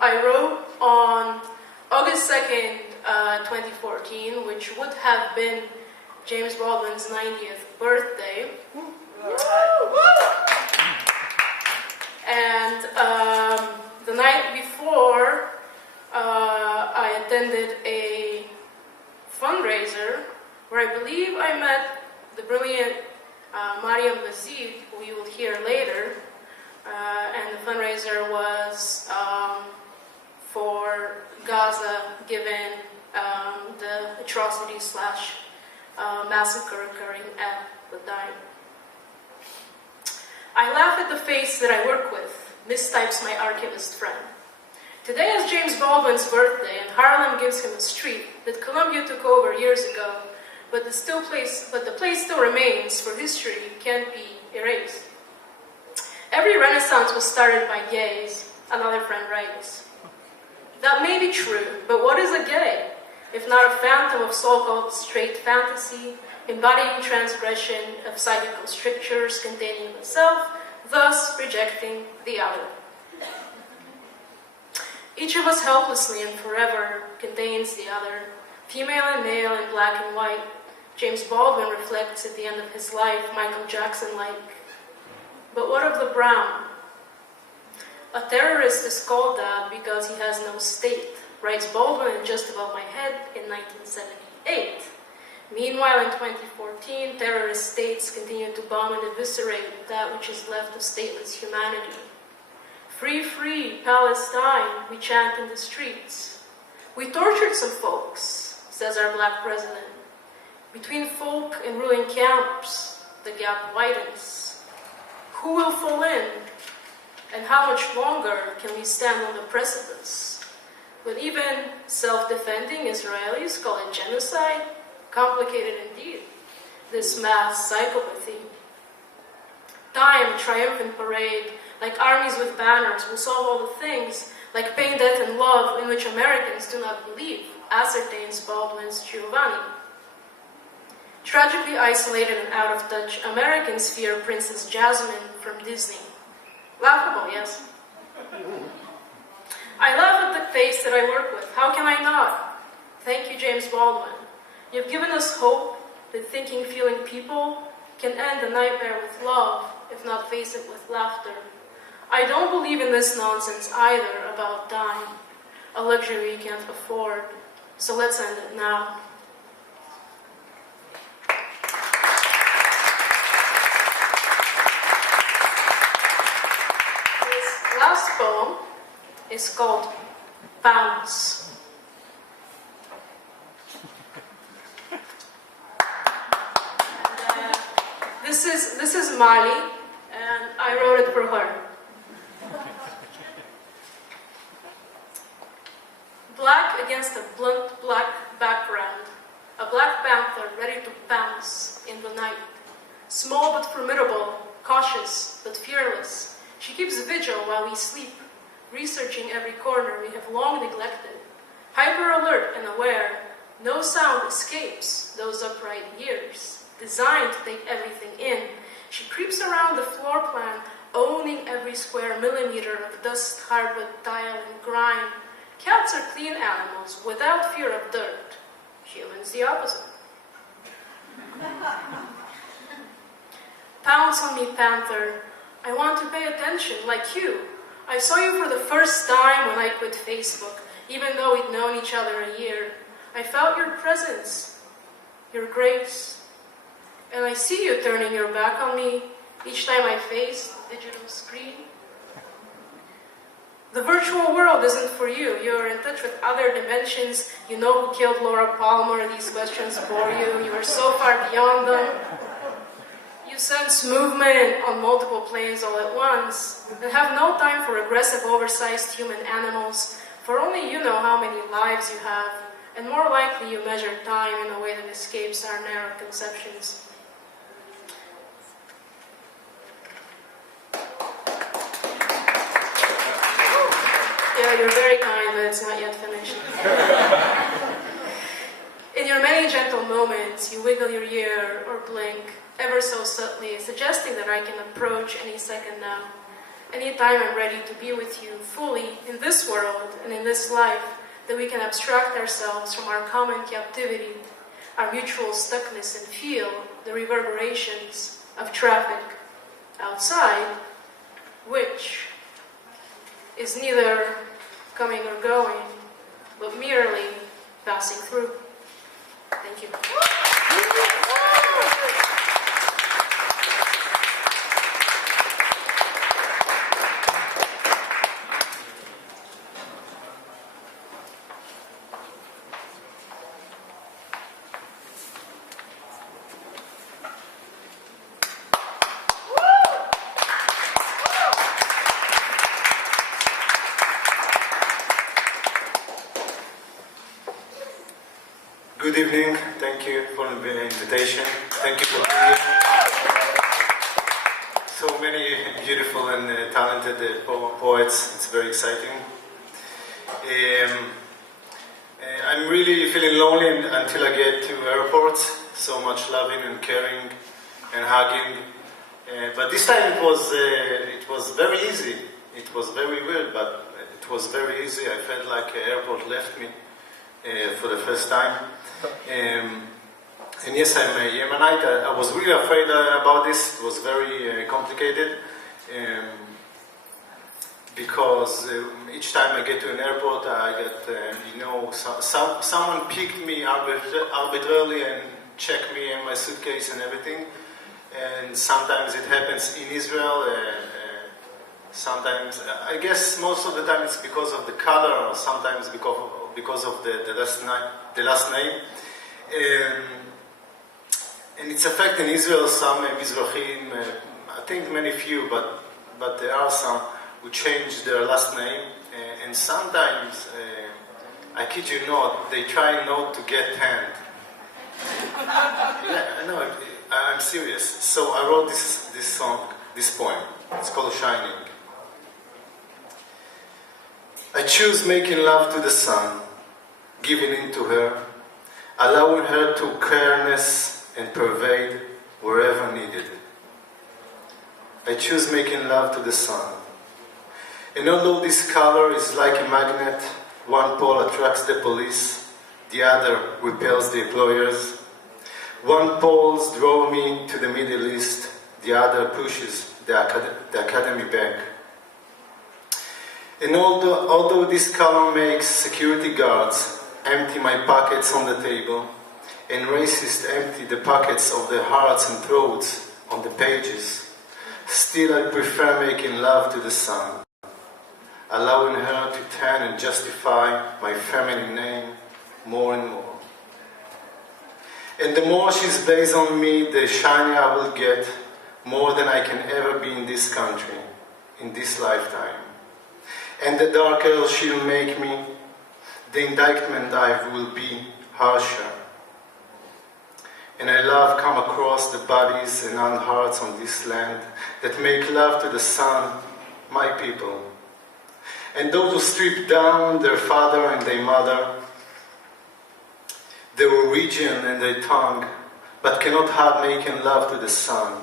I wrote on August 2nd, 2014, which would have been James Baldwin's 90th birthday. And the night before, I attended a fundraiser where I believe I met the brilliant Mariam Bazeed, who you will hear later. And the fundraiser was for Gaza, given the atrocity / massacre occurring at the time. I laugh at the face that I work with, mistypes my archivist friend. Today is James Baldwin's birthday, and Harlem gives him a street that Columbia took over years ago, but the place still remains, for history can't be erased. Every Renaissance was started by gays, another friend writes. That may be true, but what is a gay, if not a phantom of so-called straight fantasy, embodying transgression of psychical strictures containing the self, thus rejecting the other? Each of us helplessly and forever contains the other, female and male and black and white. James Baldwin reflects at the end of his life, Michael Jackson-like. But what of the brown? A terrorist is called that because he has no state, writes Baldwin in Just Above My Head in 1978. Meanwhile, in 2014, terrorist states continue to bomb and eviscerate that which is left of stateless humanity. Free, free, Palestine, we chant in the streets. We tortured some folks, says our black president. Between folk and ruling camps, the gap widens. Who will fall in? And how much longer can we stand on the precipice? But even self-defending Israelis call it genocide. Complicated indeed, this mass psychopathy. Time, triumphant parade, like armies with banners, will solve all the things, like pain, death, and love, in which Americans do not believe, ascertains Baldwin's Giovanni. Tragically isolated and out of touch, Americans fear Princess Jasmine from Disney. Laughable, yes? I laugh at the face that I work with. How can I not? Thank you, James Baldwin. You've given us hope that thinking, feeling people can end a nightmare with love, if not face it with laughter. I don't believe in this nonsense either about dying, a luxury you can't afford. So let's end it now. Last poem is called Bounce. This is Mali, and I wrote it for her. Black against a blunt black background, a Black Panther ready to pounce in the night. Small but formidable, cautious but fearless, she keeps vigil while we sleep, researching every corner we have long neglected. Hyper alert and aware, no sound escapes those upright ears. Designed to take everything in, she creeps around the floor plan, owning every square millimeter of dust, hardwood, tile, and grime. Cats are clean animals without fear of dirt. Humans the opposite. Pounce on me, Panther. I want to pay attention, like you. I saw you for the first time when I quit Facebook, even though we'd known each other a year. I felt your presence, your grace. And I see you turning your back on me each time I face the digital screen. The virtual world isn't for you. You're in touch with other dimensions. You know who killed Laura Palmer. These questions bore you. You are so far beyond them. You sense movement on multiple planes all at once and have no time for aggressive, oversized human animals, for only you know how many lives you have, and more likely you measure time in a way that escapes our narrow conceptions. Yeah, you're very kind, but it's not yet finished. In your many gentle moments, you wiggle your ear or blink, ever so subtly, suggesting that I can approach any second now. Anytime I'm ready to be with you fully in this world and in this life, that we can abstract ourselves from our common captivity, our mutual stuckness, and feel the reverberations of traffic outside, which is neither coming or going, but merely passing through. Thank you. Good evening. Thank you for the invitation. Thank you for being here. So many beautiful and talented poets. It's very exciting. I'm really feeling lonely until I get to airports. So much loving and caring and hugging. But this time it was very easy. It was very weird, but it was very easy. I felt like the airport left me for the first time. And yes, I'm a Yemenite. I was really afraid about this. It was very complicated because each time I get to an airport, I get, someone picked me arbitrarily and checked me and my suitcase and everything. And sometimes it happens in Israel. Sometimes, I guess most of the time it's because of the color, or sometimes because of the last name. And it's affecting Israel, some Mizrahim, I think many few, but there are some who change their last name. And sometimes, I kid you not, they try not to get tanned. Yeah, no, I'm serious. So I wrote this song, this poem. It's called Shining. I choose making love to the sun, giving in to her, allowing her to careness and pervade wherever needed. I choose making love to the sun. And although this color is like a magnet, one pole attracts the police, the other repels the employers. One pole draws me to the Middle East, the other pushes the academy back. And although this color makes security guards empty my pockets on the table, and racists empty the pockets of their hearts and throats on the pages, still I prefer making love to the sun, allowing her to tan and justify my feminine name more and more. And the more she's based on me, the shinier I will get, more than I can ever be in this country, in this lifetime. And the darker she'll make me, the indictment I will be harsher. And I love come across the bodies and hearts on this land that make love to the sun, my people. And those who strip down their father and their mother, their origin and their tongue, but cannot have making love to the sun.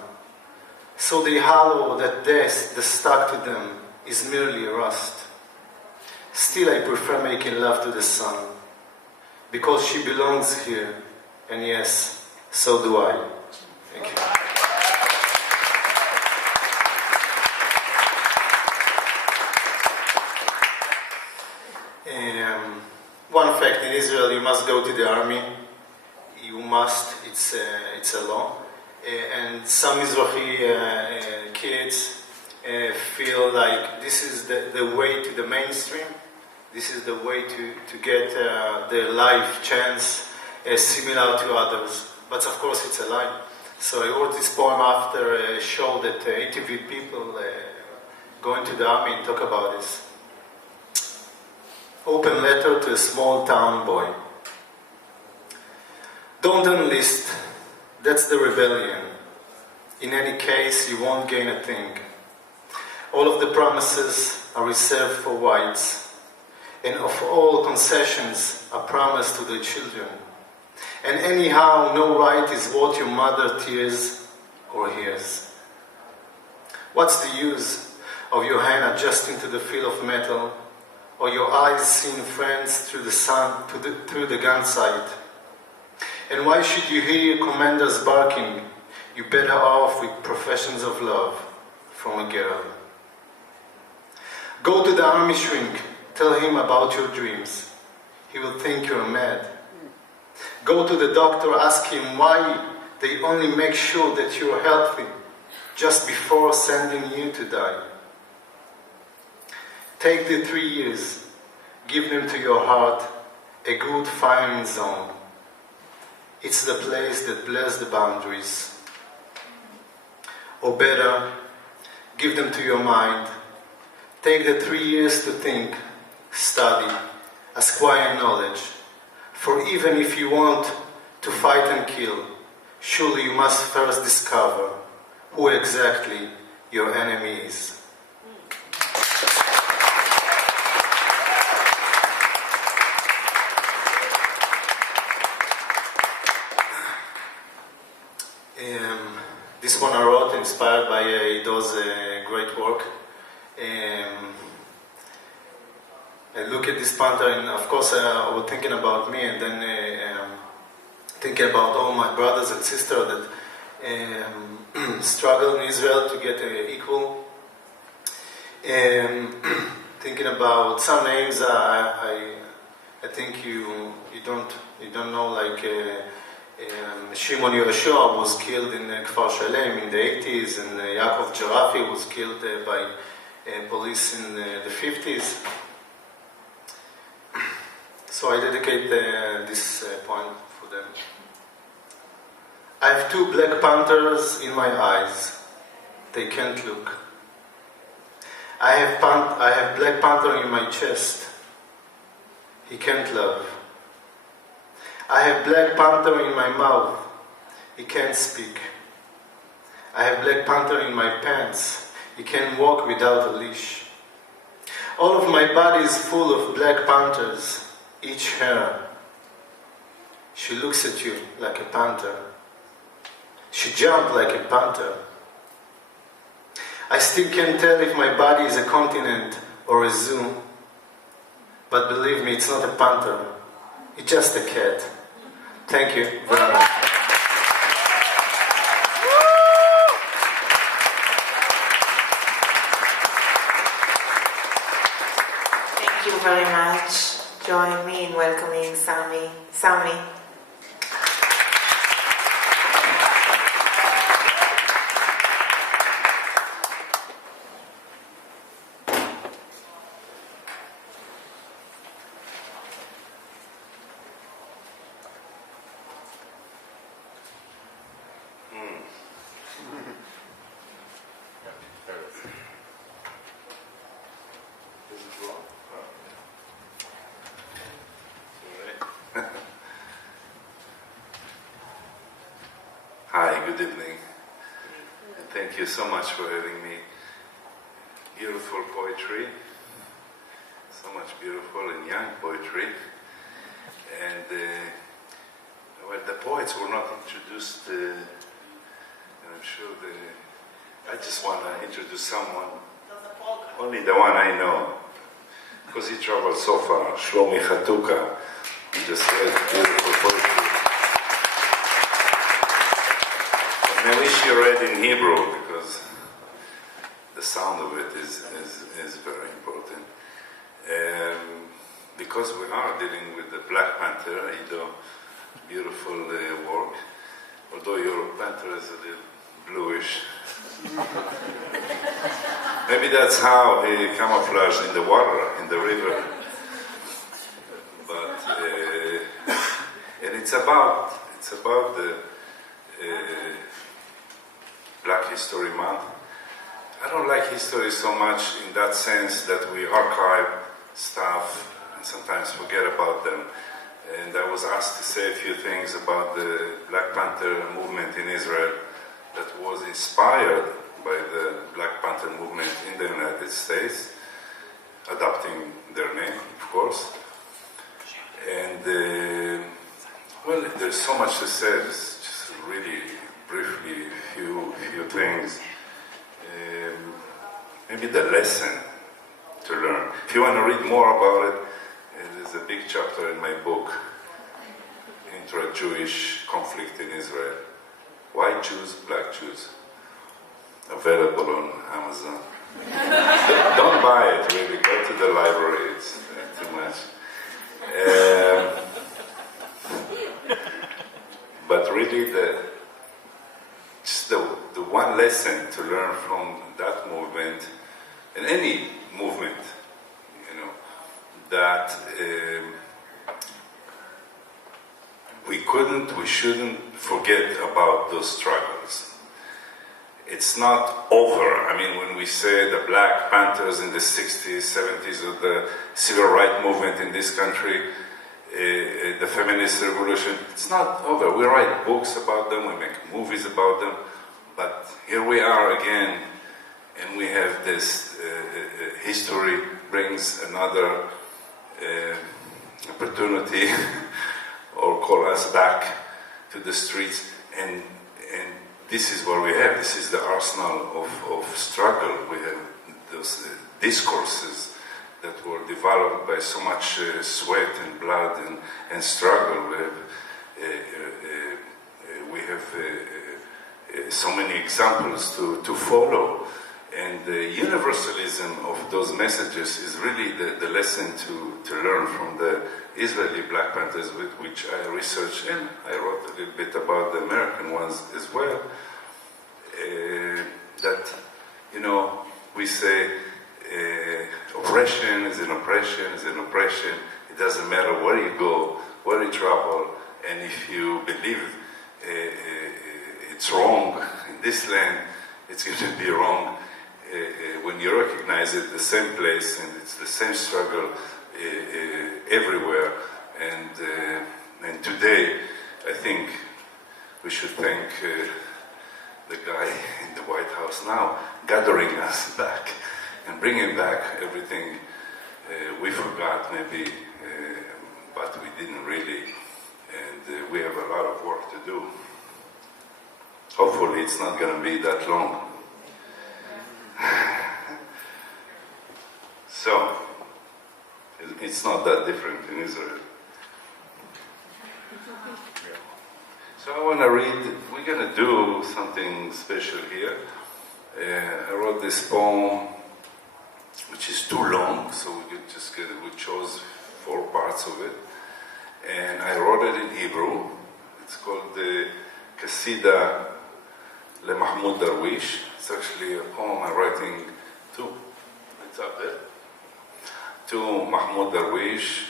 So they hollow that death that stuck to them is merely rust. Still I prefer making love to the sun, because she belongs here, and yes, so do I. Thank you. One fact, in Israel you must go to the army. You must, it's a law. And some Mizrahi kids feel like this is the way to the mainstream. This is the way to get their life chance similar to others. But of course it's a lie. So I wrote this poem after a show that interviewed people going to the army and talk about this. Open letter to a small town boy. Don't enlist, that's the rebellion. In any case, you won't gain a thing. All of the promises are reserved for whites, and of all concessions are promised to the children. And anyhow, no right is what your mother tears or hears. What's the use of your hand adjusting to the feel of metal, or your eyes seeing friends through the sun, through the gun sight? And why should you hear your commanders barking? You're better off with professions of love from a girl. Go to the army shrink, tell him about your dreams. He will think you're mad. Go to the doctor, ask him why they only make sure that you're healthy just before sending you to die. Take the 3 years, give them to your heart, a good firing zone. It's the place that blurs the boundaries. Or better, give them to your mind. Take the 3 years to think, study, acquire knowledge. For even if you want to fight and kill, surely you must first discover who exactly your enemy is. This one I wrote, inspired by Ido's great work. I look at this panther, and of course I was thinking about me, and then thinking about all my brothers and sisters that struggle in Israel to get equal. Thinking about some names I think you don't know, like Shimon Yehoshua was killed in Kfar Shalem in the 80s, and Yaakov Jarafi was killed by police in the 50s. So I dedicate this poem for them. I have 2 black panthers in my eyes. They can't look. I have Black Panther in my chest. He can't love. I have Black Panther in my mouth. He can't speak. I have Black Panther in my pants. He can walk without a leash. All of my body is full of Black Panthers, each hair. She looks at you like a panther. She jumped like a panther. I still can't tell if my body is a continent or a zoo. But believe me, it's not a panther. It's just a cat. Thank you very much. Thank you very much. Join me in welcoming Sami. Sami. Hi, good evening. And thank you so much for having me. Beautiful poetry, so much beautiful and young poetry. And well, the poets were not introduced, and I'm sure I just want to introduce someone, only the one I know, because he traveled so far, Shlomi Hatuka. He just read beautiful poetry. And I wish you read in Hebrew, because the sound of it is very important. Because we are dealing with the Black Panther, Ido, beautiful work. Although your Panther is a little bluish. Maybe that's how he camouflaged in the water, in the river. But and it's about the Black History Month. I don't like history so much in that sense that we archive stuff and sometimes forget about them. And I was asked to say a few things about the Black Panther movement in Israel that was inspired by the Black Panther movement in the United States, adopting their name, of course. And, well, there's so much to say, just really briefly, few things. Maybe the lesson to learn. If you want to read more about it, there's a big chapter in my book, Intra-Jewish Conflict in Israel. White Jews, Black Jews. Available on Amazon. Don't buy it, really. Go to the library. It's too much. But really, the one lesson to learn from that movement, and any movement, you know, that we shouldn't forget about those struggles. It's not over. I mean, when we say the Black Panthers in the 60s, 70s, or the civil rights movement in this country, the feminist revolution, it's not over. We write books about them, we make movies about them, but here we are again, and we have this history brings another opportunity or call us back to the streets, and this is what we have. This is the arsenal of struggle. We have those discourses that were developed by so much sweat and blood and struggle. We have so many examples to follow. And the universalism of those messages is really the lesson to learn from the Israeli Black Panthers, which I researched, and I wrote a little bit about the American ones as well. That, you know, we say oppression is an oppression is an oppression. It doesn't matter where you go, where you travel, and if you believe it's wrong in this land, it's going to be wrong when you recognize it, the same place, and it's the same struggle everywhere. And today, I think we should thank the guy in the White House now, gathering us back and bringing back everything we forgot maybe, but we didn't really, and we have a lot of work to do. Hopefully it's not going to be that long. So, it's not that different in Israel. So I want to read, we're going to do something special here. I wrote this poem, which is too long, so we chose 4 parts of it. And I wrote it in Hebrew. It's called the Kasida LeMahmoud Darwish. It's actually a poem I'm writing to, it's up there, to Mahmoud Darwish.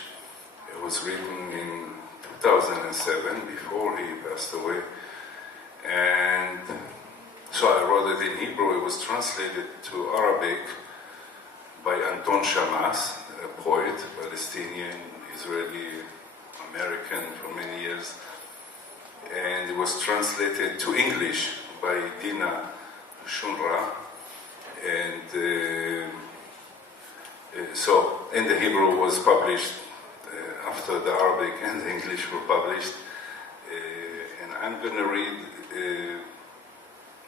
It was written in 2007, before he passed away. And so I wrote it in Hebrew. It was translated to Arabic by Anton Shamas, a poet, Palestinian, Israeli, American for many years. And it was translated to English by Dina Shunra. And and the Hebrew was published after the Arabic and the English were published. And I'm going to read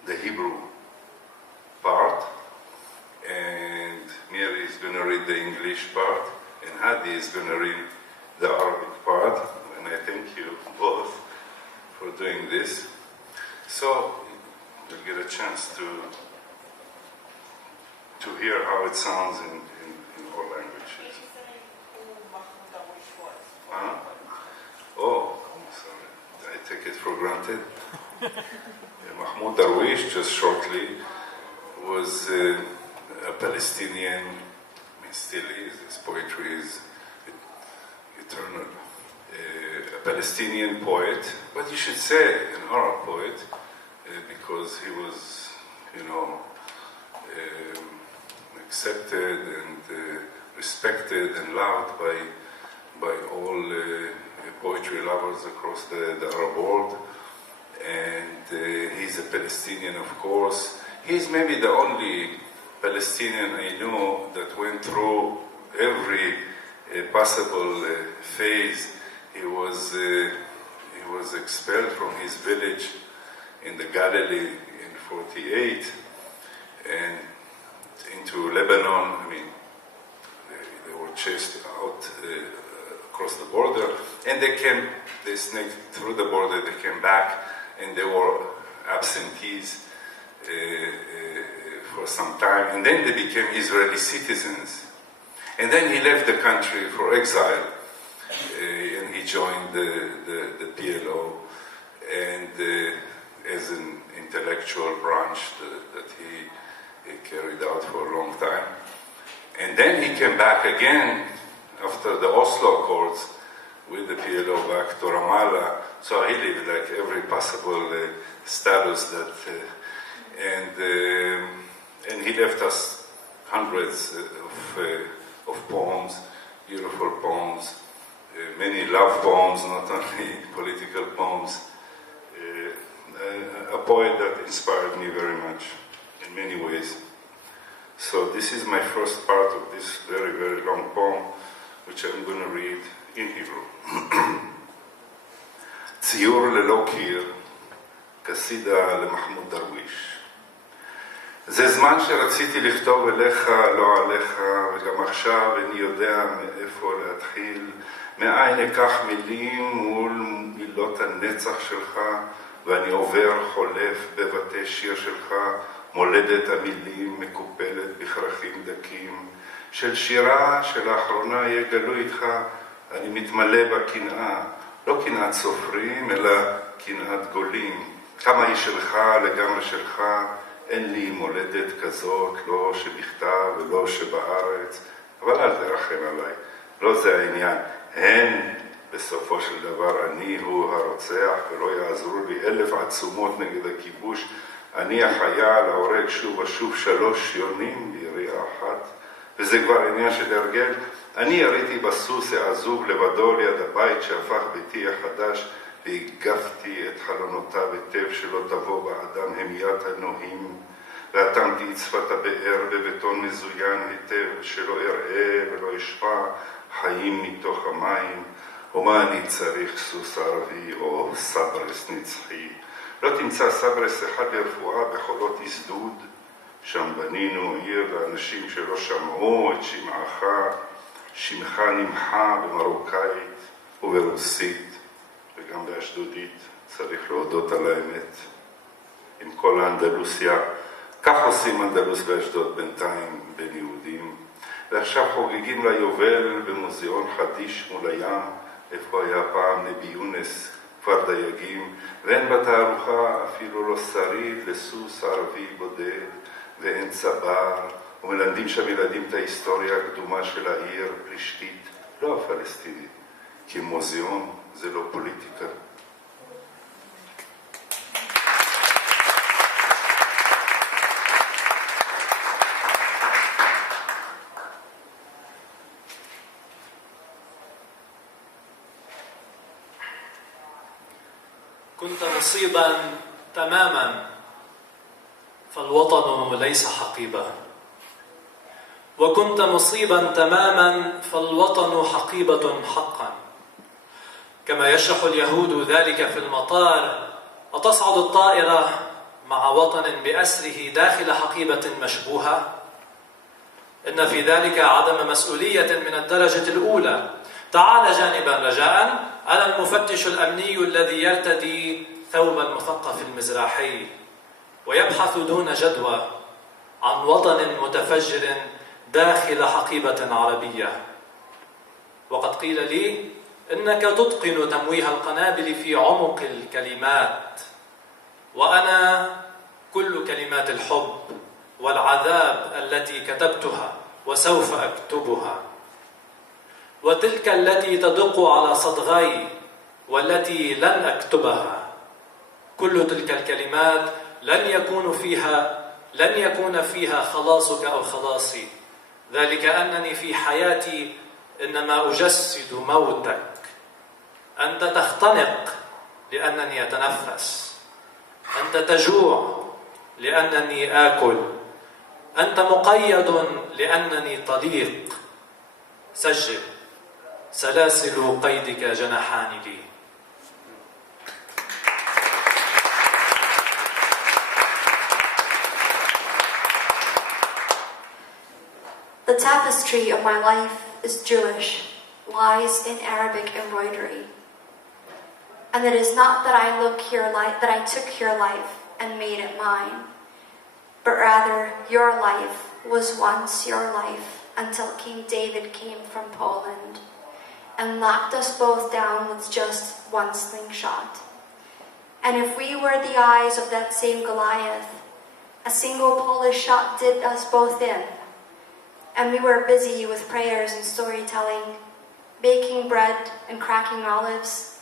the Hebrew part, and Miri is going to read the English part, and Hadi is going to read the Arabic part, and I thank you both for doing this. So you'll get a chance to hear how it sounds in all languages. Oh, sorry, I take it for granted. Mahmoud Darwish, just shortly, was a Palestinian, still is, his poetry is eternal, a Palestinian poet, but you should say an Arab poet, because he was, accepted and respected and loved by all poetry lovers across the Arab world. And he's a Palestinian, of course. He's maybe the only Palestinian I know that went through every possible phase. He was expelled from his village in the Galilee in 48 and into Lebanon. I mean, they were chased out across the border, and they snaked through the border, they came back, and they were absentees for some time, and then they became Israeli citizens. And then he left the country for exile, and he joined the PLO, and as an intellectual branch that he carried out for a long time. And then he came back again after the Oslo Accords with the PLO back to Ramallah. So he lived like every possible status that, and he left us hundreds of poems, beautiful poems, many love poems, not only political poems. A poet that inspired me very much in many ways. So this is my first part of this very, very long poem, which I'm going to read in Hebrew. ציור ללא קיר, קסידה למחמוד דרוויש. זה זמן שרציתי לכתוב אליך, לא עליך, וגם עכשיו איני יודע מאיפה להתחיל, מאין אקח מילים מול מילות הנצח שלך, ואני עובר חולף בבתי שיר שלך, מולדת המילים מקופלת בכרכים דקים, של שירה שלאחרונה יהיה גלוי איתך, אני מתמלא בקנאה, לא קנאת סופרים, אלא קנאת גולים. כמה היא שלך, לגמרי שלך, אין לי מולדת כזאת, לא שבכתב ולא שבארץ, אבל אל תרחם עליי, לא זה העניין. הן בסופו של דבר אני הוא הרוצח, ולא יעזרו לי 1000 עצומות נגד הכיבוש. אני החייל, ההורג שוב ושוב 3 יונים בירייה אחת, וזה כבר עניין של הרגל. אני יריתי בסוס העזוב לבדו ליד הבית שהפך ביתי החדש, והגפתי את חלונותיו היטב שלא תבוא באדם המיית הנוהים, ואטמתי את שפת הבאר בבטון מזוין היטב שלא אראה ולא אשמע חיים מתוך המים. ומה אני צריך סוס ערבי או סברס נצחי? לא תמצא סברס אחד לרפואה בחולות הסדוד. שם בנינו עיר לאנשים שלא שמעו את שמעך, שמך נמחה במרוקאית וברוסית וגם באשדודית, צריך להודות על האמת. עם כל האנדלוסיה, כך עושים אנדלוס באשדוד בינתיים בין יהודים, ועכשיו חוגגים ליובל במוזיאון חדיש מול הים, איפה היה פעם נבי יונס, כפר דייגים, ואין בתערוכה אפילו לא שריד לסוס ערבי בודד, ואין צבר, ומלמדים שם ילדים את ההיסטוריה הקדומה של העיר פלישתית, לא הפלסטינית, כי מוזיאון זה לא פוליטיקה. كنت مصيبا تماما فالوطن ليس حقيبة، وكنت مصيبا تماما فالوطن حقيبة حقا. كما يشرح اليهود ذلك في المطار، أتصعد الطائرة مع وطن بأسره داخل حقيبة مشبوهة؟ إن في ذلك عدم مسؤولية من الدرجة الأولى. تعال جانبا رجاء. أنا المفتش الأمني الذي يرتدي ثوب المثقف المزراحي ويبحث دون جدوى عن وطن متفجر داخل حقيبة عربية. وقد قيل لي إنك تتقن تمويه القنابل في عمق الكلمات. وأنا كل كلمات الحب والعذاب التي كتبتها وسوف أكتبها، وتلك التي تدق على صدغي والتي لن أكتبها. كل تلك الكلمات لن يكون فيها خلاصك أو خلاصي، ذلك أنني في حياتي إنما أجسد موتك. أنت تختنق لأنني أتنفس، أنت تجوع لأنني آكل، أنت مقيد لأنني طليق. سجل: سلاسل قيدك جناحان لي. The tapestry of my life is Jewish, lies in Arabic embroidery. And it is not that I took your life and made it mine, but rather your life was once your life until King David came from Poland and knocked us both down with just one slingshot. And if we were the eyes of that same Goliath, a single Polish shot did us both in, and we were busy with prayers and storytelling, baking bread and cracking olives,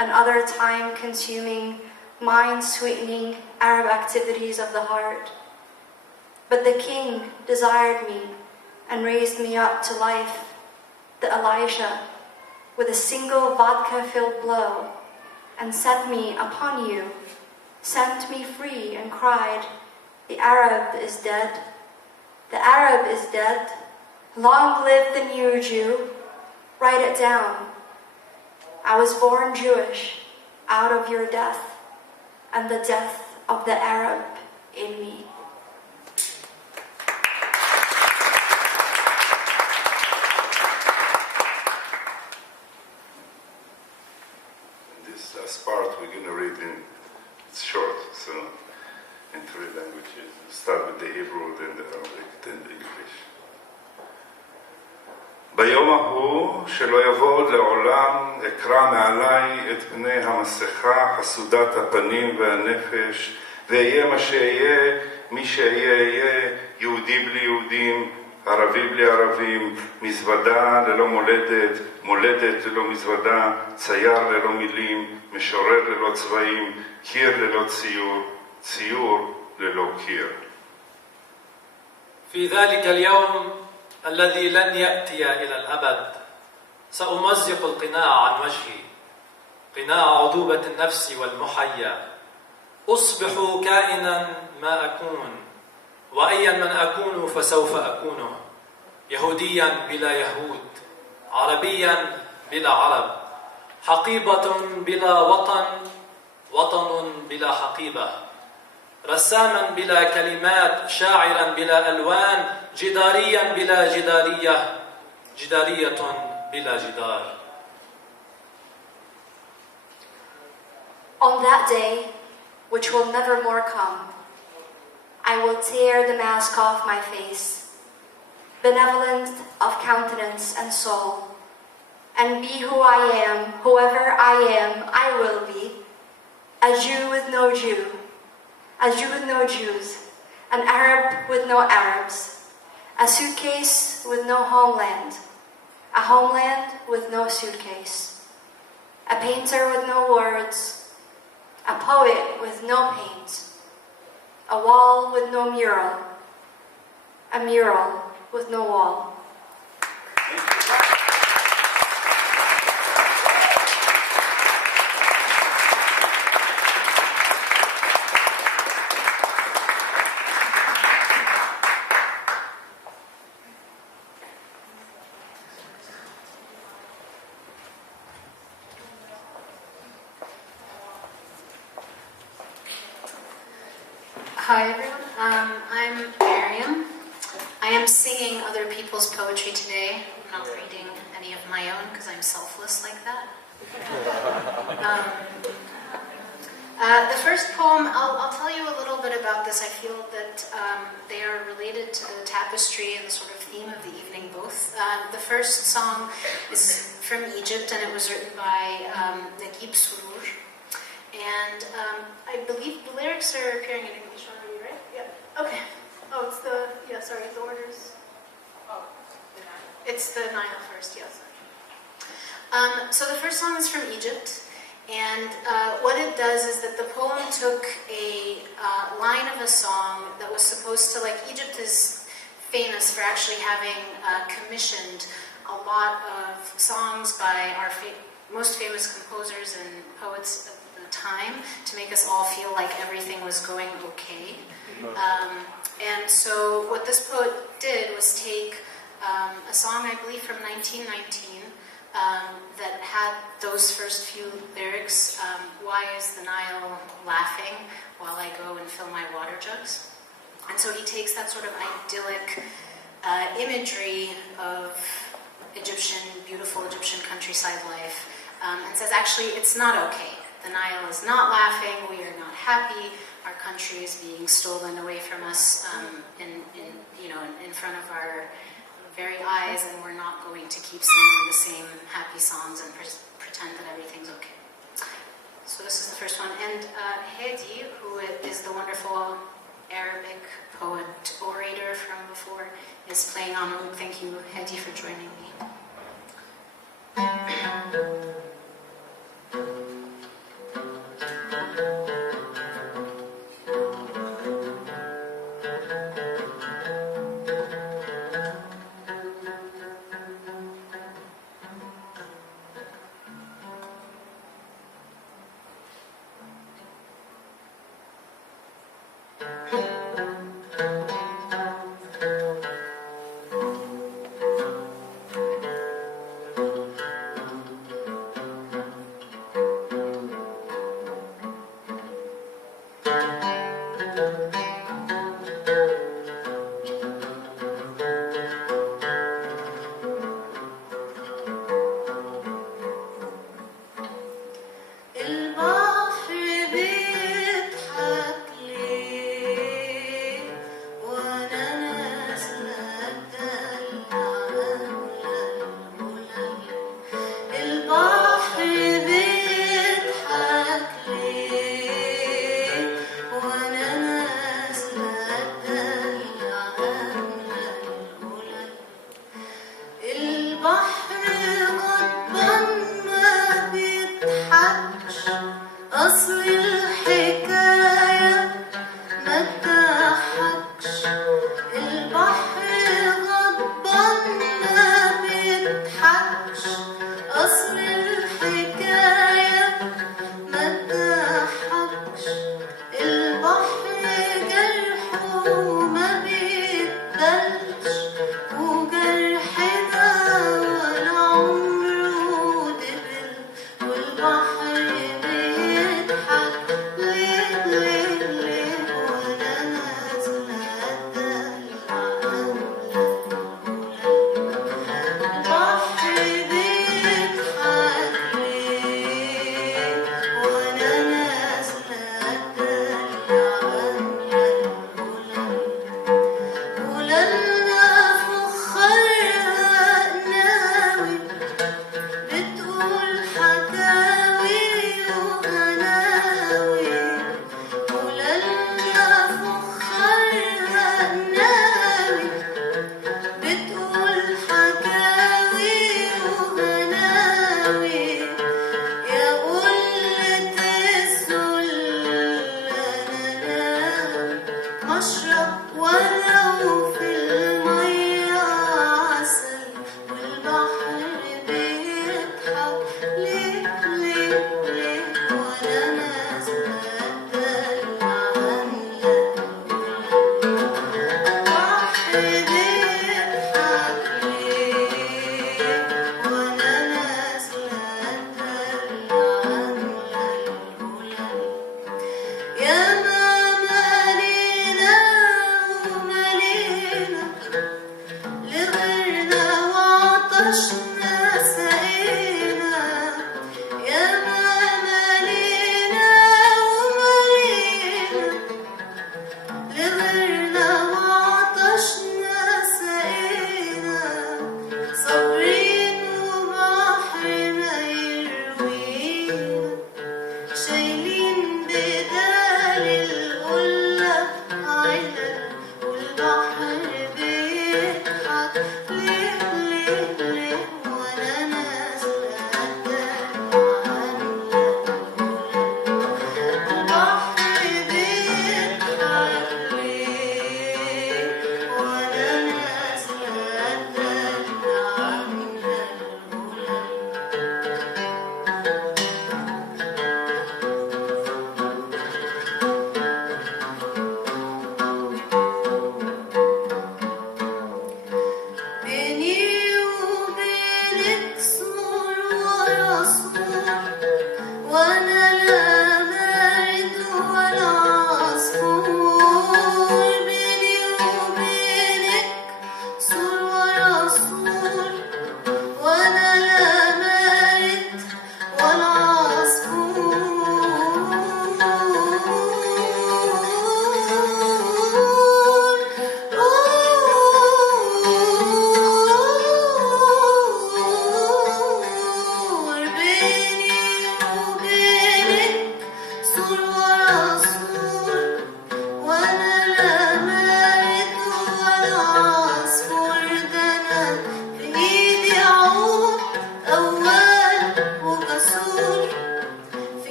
and other time-consuming, mind-sweetening Arab activities of the heart. But the King desired me and raised me up to life, the Elisha, with a single vodka-filled blow, and set me upon you, sent me free and cried, "The Arab is dead. The Arab is dead. Long live the new Jew." Write it down. I was born Jewish out of your death and the death of the Arab in me. This last part we're going to read it's short, so in three languages. We'll start with the Hebrew, then the Arabic, then the English. ביום ההוא שלא יבוא לעולם אקרא מעלי את פני המסכה חסודת הפנים והנפש ואהיה מה שאהיה, מי שאהיה יהודי בלי יהודים, ערבי בלי ערבים, מזוודה ללא מולדת, מולדת ללא מזוודה, צייר ללא מילים, משורר ללא צבעים, קיר ללא ציור, ציור ללא קיר. في ذلك اليوم الذي لن يأتي إلى الأبد سأمزق القناع عن وجهي، قناع عذوبة النفس والمحيا. أصبح كائنا ما أكون، وأيا من أكون فسوف أكونه، يهوديا بلا يهود، عربيا بلا عرب، حقيبة بلا وطن، وطن بلا حقيبة، رساما بلا كلمات، شاعرا بلا ألوان، جداريا بلا جدارية، جدارية بلا جدار. On that day, which will never more come, I will tear the mask off my face, benevolent of countenance and soul, and be who I am, whoever I am, I will be, a Jew with no Jew, a Jew with no Jews, an Arab with no Arabs, a suitcase with no homeland, a homeland with no suitcase, a painter with no words, a poet with no paint, a wall with no mural, a mural with no wall. Hi everyone, I'm Mariam. I am singing other people's poetry today. I'm not reading any of my own because I'm selfless like that. The first poem, I'll tell you a little bit about this. I feel that they are related to the tapestry and the sort of theme of the evening both. The first song is from Egypt and it was written by Naguib Surur. And I believe the lyrics are appearing in English already, right? Yeah. Okay. Oh, it's the, yeah, sorry, the orders. Oh, it's the Nile first, yes. So the first song is from Egypt. And what it does is that the poem took a line of a song that was supposed to, like, Egypt is famous for actually having commissioned a lot of songs by our most famous composers and poets of the time to make us all feel like everything was going okay. And so what this poet did was take a song, I believe, from 1919, that had those first few lyrics, why is the Nile laughing while I go and fill my water jugs? And so he takes that sort of idyllic imagery of beautiful Egyptian countryside life, and says, actually, it's not okay. The Nile is not laughing, we are not happy, our country is being stolen away from us in front of our very eyes, and we're not going to keep singing the same happy songs and pretend that everything's okay. So this is the first one. And Hedi, who is the wonderful Arabic poet orator from before, is playing on oud. Thank you, Hedi, for joining me.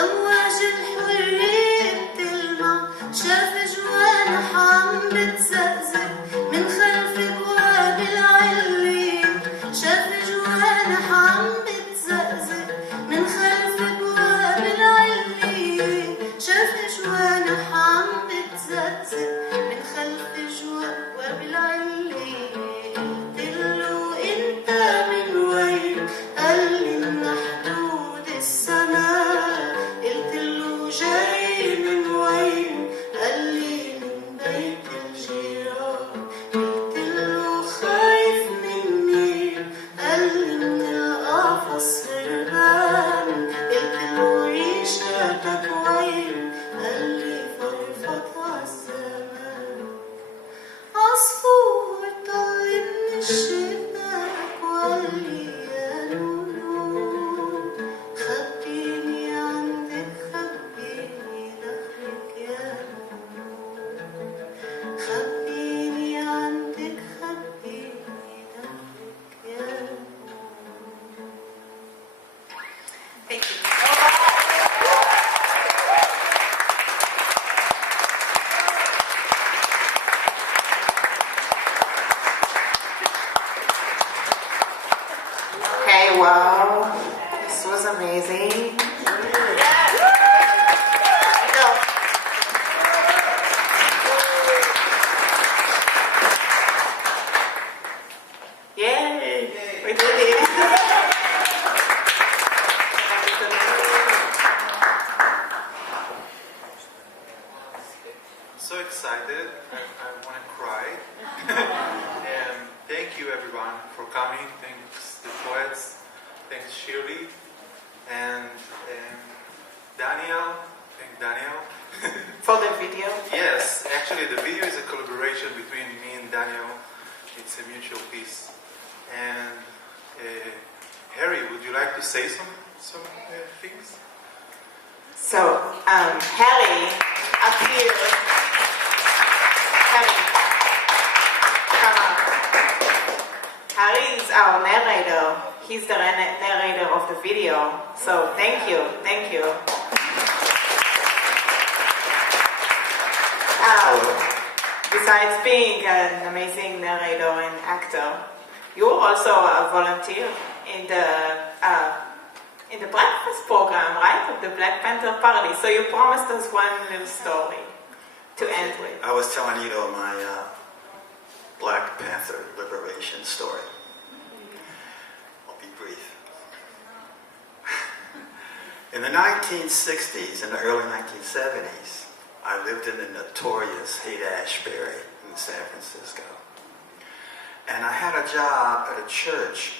أمواج الحرية بتلمع شاف جوا was amazing. Yay! We did it. I'm so excited. I want to cry. And thank you everyone for coming. Thanks the poets. Thanks Shirley. And Daniel. Thank Daniel. For the video? Yes, actually the video is a collaboration between me and Daniel. It's a mutual piece. And Harry, would you like to say some things? So, Harry appeared. Harry, come on. Harry is our narrator. He's the narrator of the video. So, thank you. Besides being an amazing narrator and actor, you were also a volunteer in the breakfast program, right? Of the Black Panther party. So you promised us one little story to end with. I was telling Ido my Black Panther liberation story. I'll be brief. In the 1960s and the early 1970s, I lived in the notorious Haight-Ashbury in San Francisco. And I had a job at a church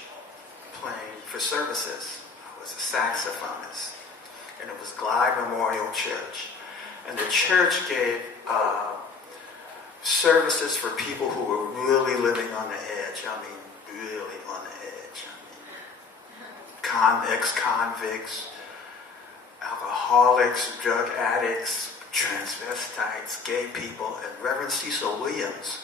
playing for services. I was a saxophonist. And it was Glide Memorial Church. And the church gave services for people who were really living on the edge. I mean, really on the edge. I mean, ex-convicts, alcoholics, drug addicts, transvestites, gay people. And Reverend Cecil Williams,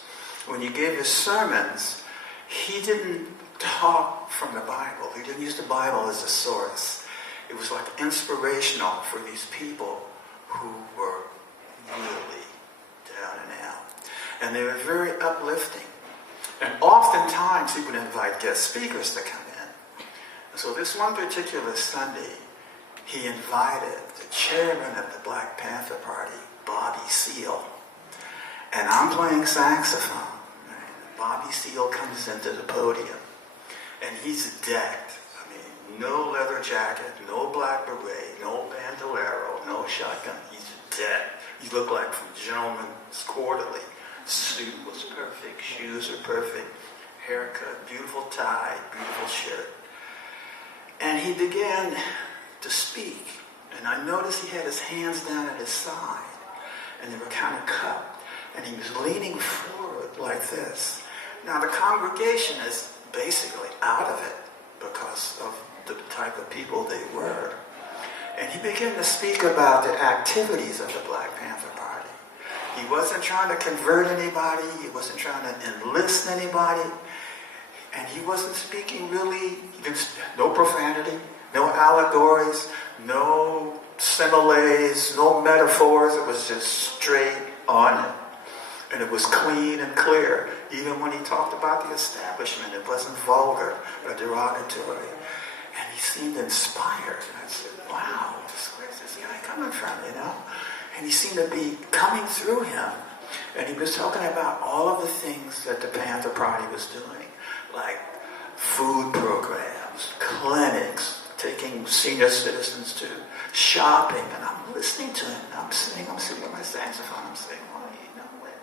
when he gave his sermons, he didn't talk from the Bible. He didn't use the Bible as a source. It was like inspirational for these people who were really down and out. And they were very uplifting. And oftentimes he would invite guest speakers to come in. And so this one particular Sunday, he invited the chairman of the Black Panther Party, Bobby Seale. And I'm playing saxophone. And Bobby Seale comes into the podium. And he's decked. I mean, no leather jacket, no black beret, no bandolero, no shotgun. He's decked. He looked like from Gentleman's Quarterly. Suit was perfect, shoes are perfect, haircut, beautiful tie, beautiful shirt. And he began to speak. And I noticed he had his hands down at his side. And they were kind of cupped. And he was leaning forward like this. Now the congregation is basically out of it because of the type of people they were. And he began to speak about the activities of the Black Panther Party. He wasn't trying to convert anybody. He wasn't trying to enlist anybody. And he wasn't speaking really, no profanity, no allegories, no similes, no metaphors. It was just straight on it. And it was clean and clear. Even when he talked about the establishment, it wasn't vulgar or derogatory. And he seemed inspired. And I said, wow, where's this guy coming from, you know? And he seemed to be coming through him. And he was talking about all of the things that the Panther Party was doing, like food programs, clinics, taking senior citizens to shopping. And I'm listening to him. I'm sitting with my saxophone. I'm saying, well, you know what?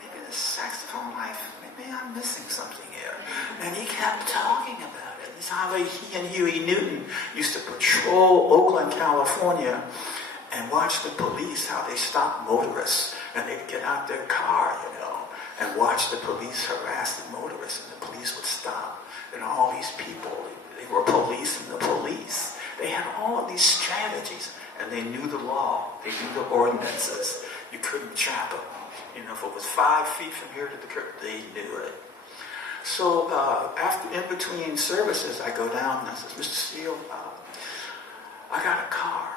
Maybe the saxophone life, maybe I'm missing something here. And he kept talking about it. It's how he and Huey Newton used to patrol Oakland, California, and watch the police, how they stopped motorists. And they'd get out their car, you know, and watch the police harass the motorists, and the police would stop. And all these people, they were policing the police. They had all of these strategies, and they knew the law. They knew the ordinances. You couldn't trap them. You know, if it was 5 feet from here to the curb, they knew it. So after, in between services, I go down and I says, Mr. Steele, I got a car.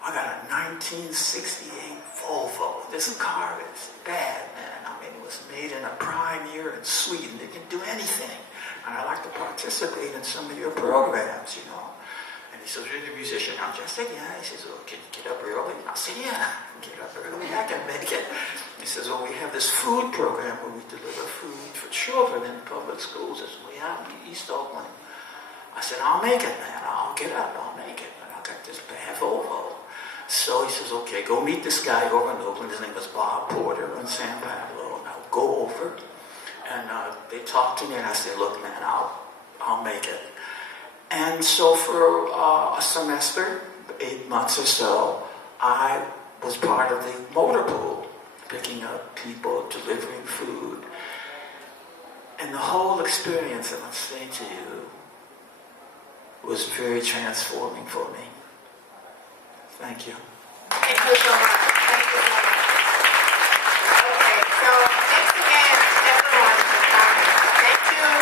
I got a 1968 Volvo. This car is bad, man. I mean, it was made in a prime year in Sweden. It can do anything. And I like to participate in some of your programs, you know. And he he says, you're the musician, aren't you? I said, yeah. He says, well, can you get up early? I said, yeah, get up early, I can make it. He says, well, we have this food program where we deliver food for children in public schools. It's way out in East Oakland. I said, I'll make it, man. I'll get up, I'll make it. And I got this bad Volvo. So he says, okay, go meet this guy over in Oakland. His name was Bob Porter in San Pablo. And I'll go over. And they talked to me, and I said, look, man, I'll make it. And so for a semester, 8 months or so, I was part of the motor pool, picking up people, delivering food. And the whole experience, I must say to you, was very transforming for me. Thank you. Thank you so much.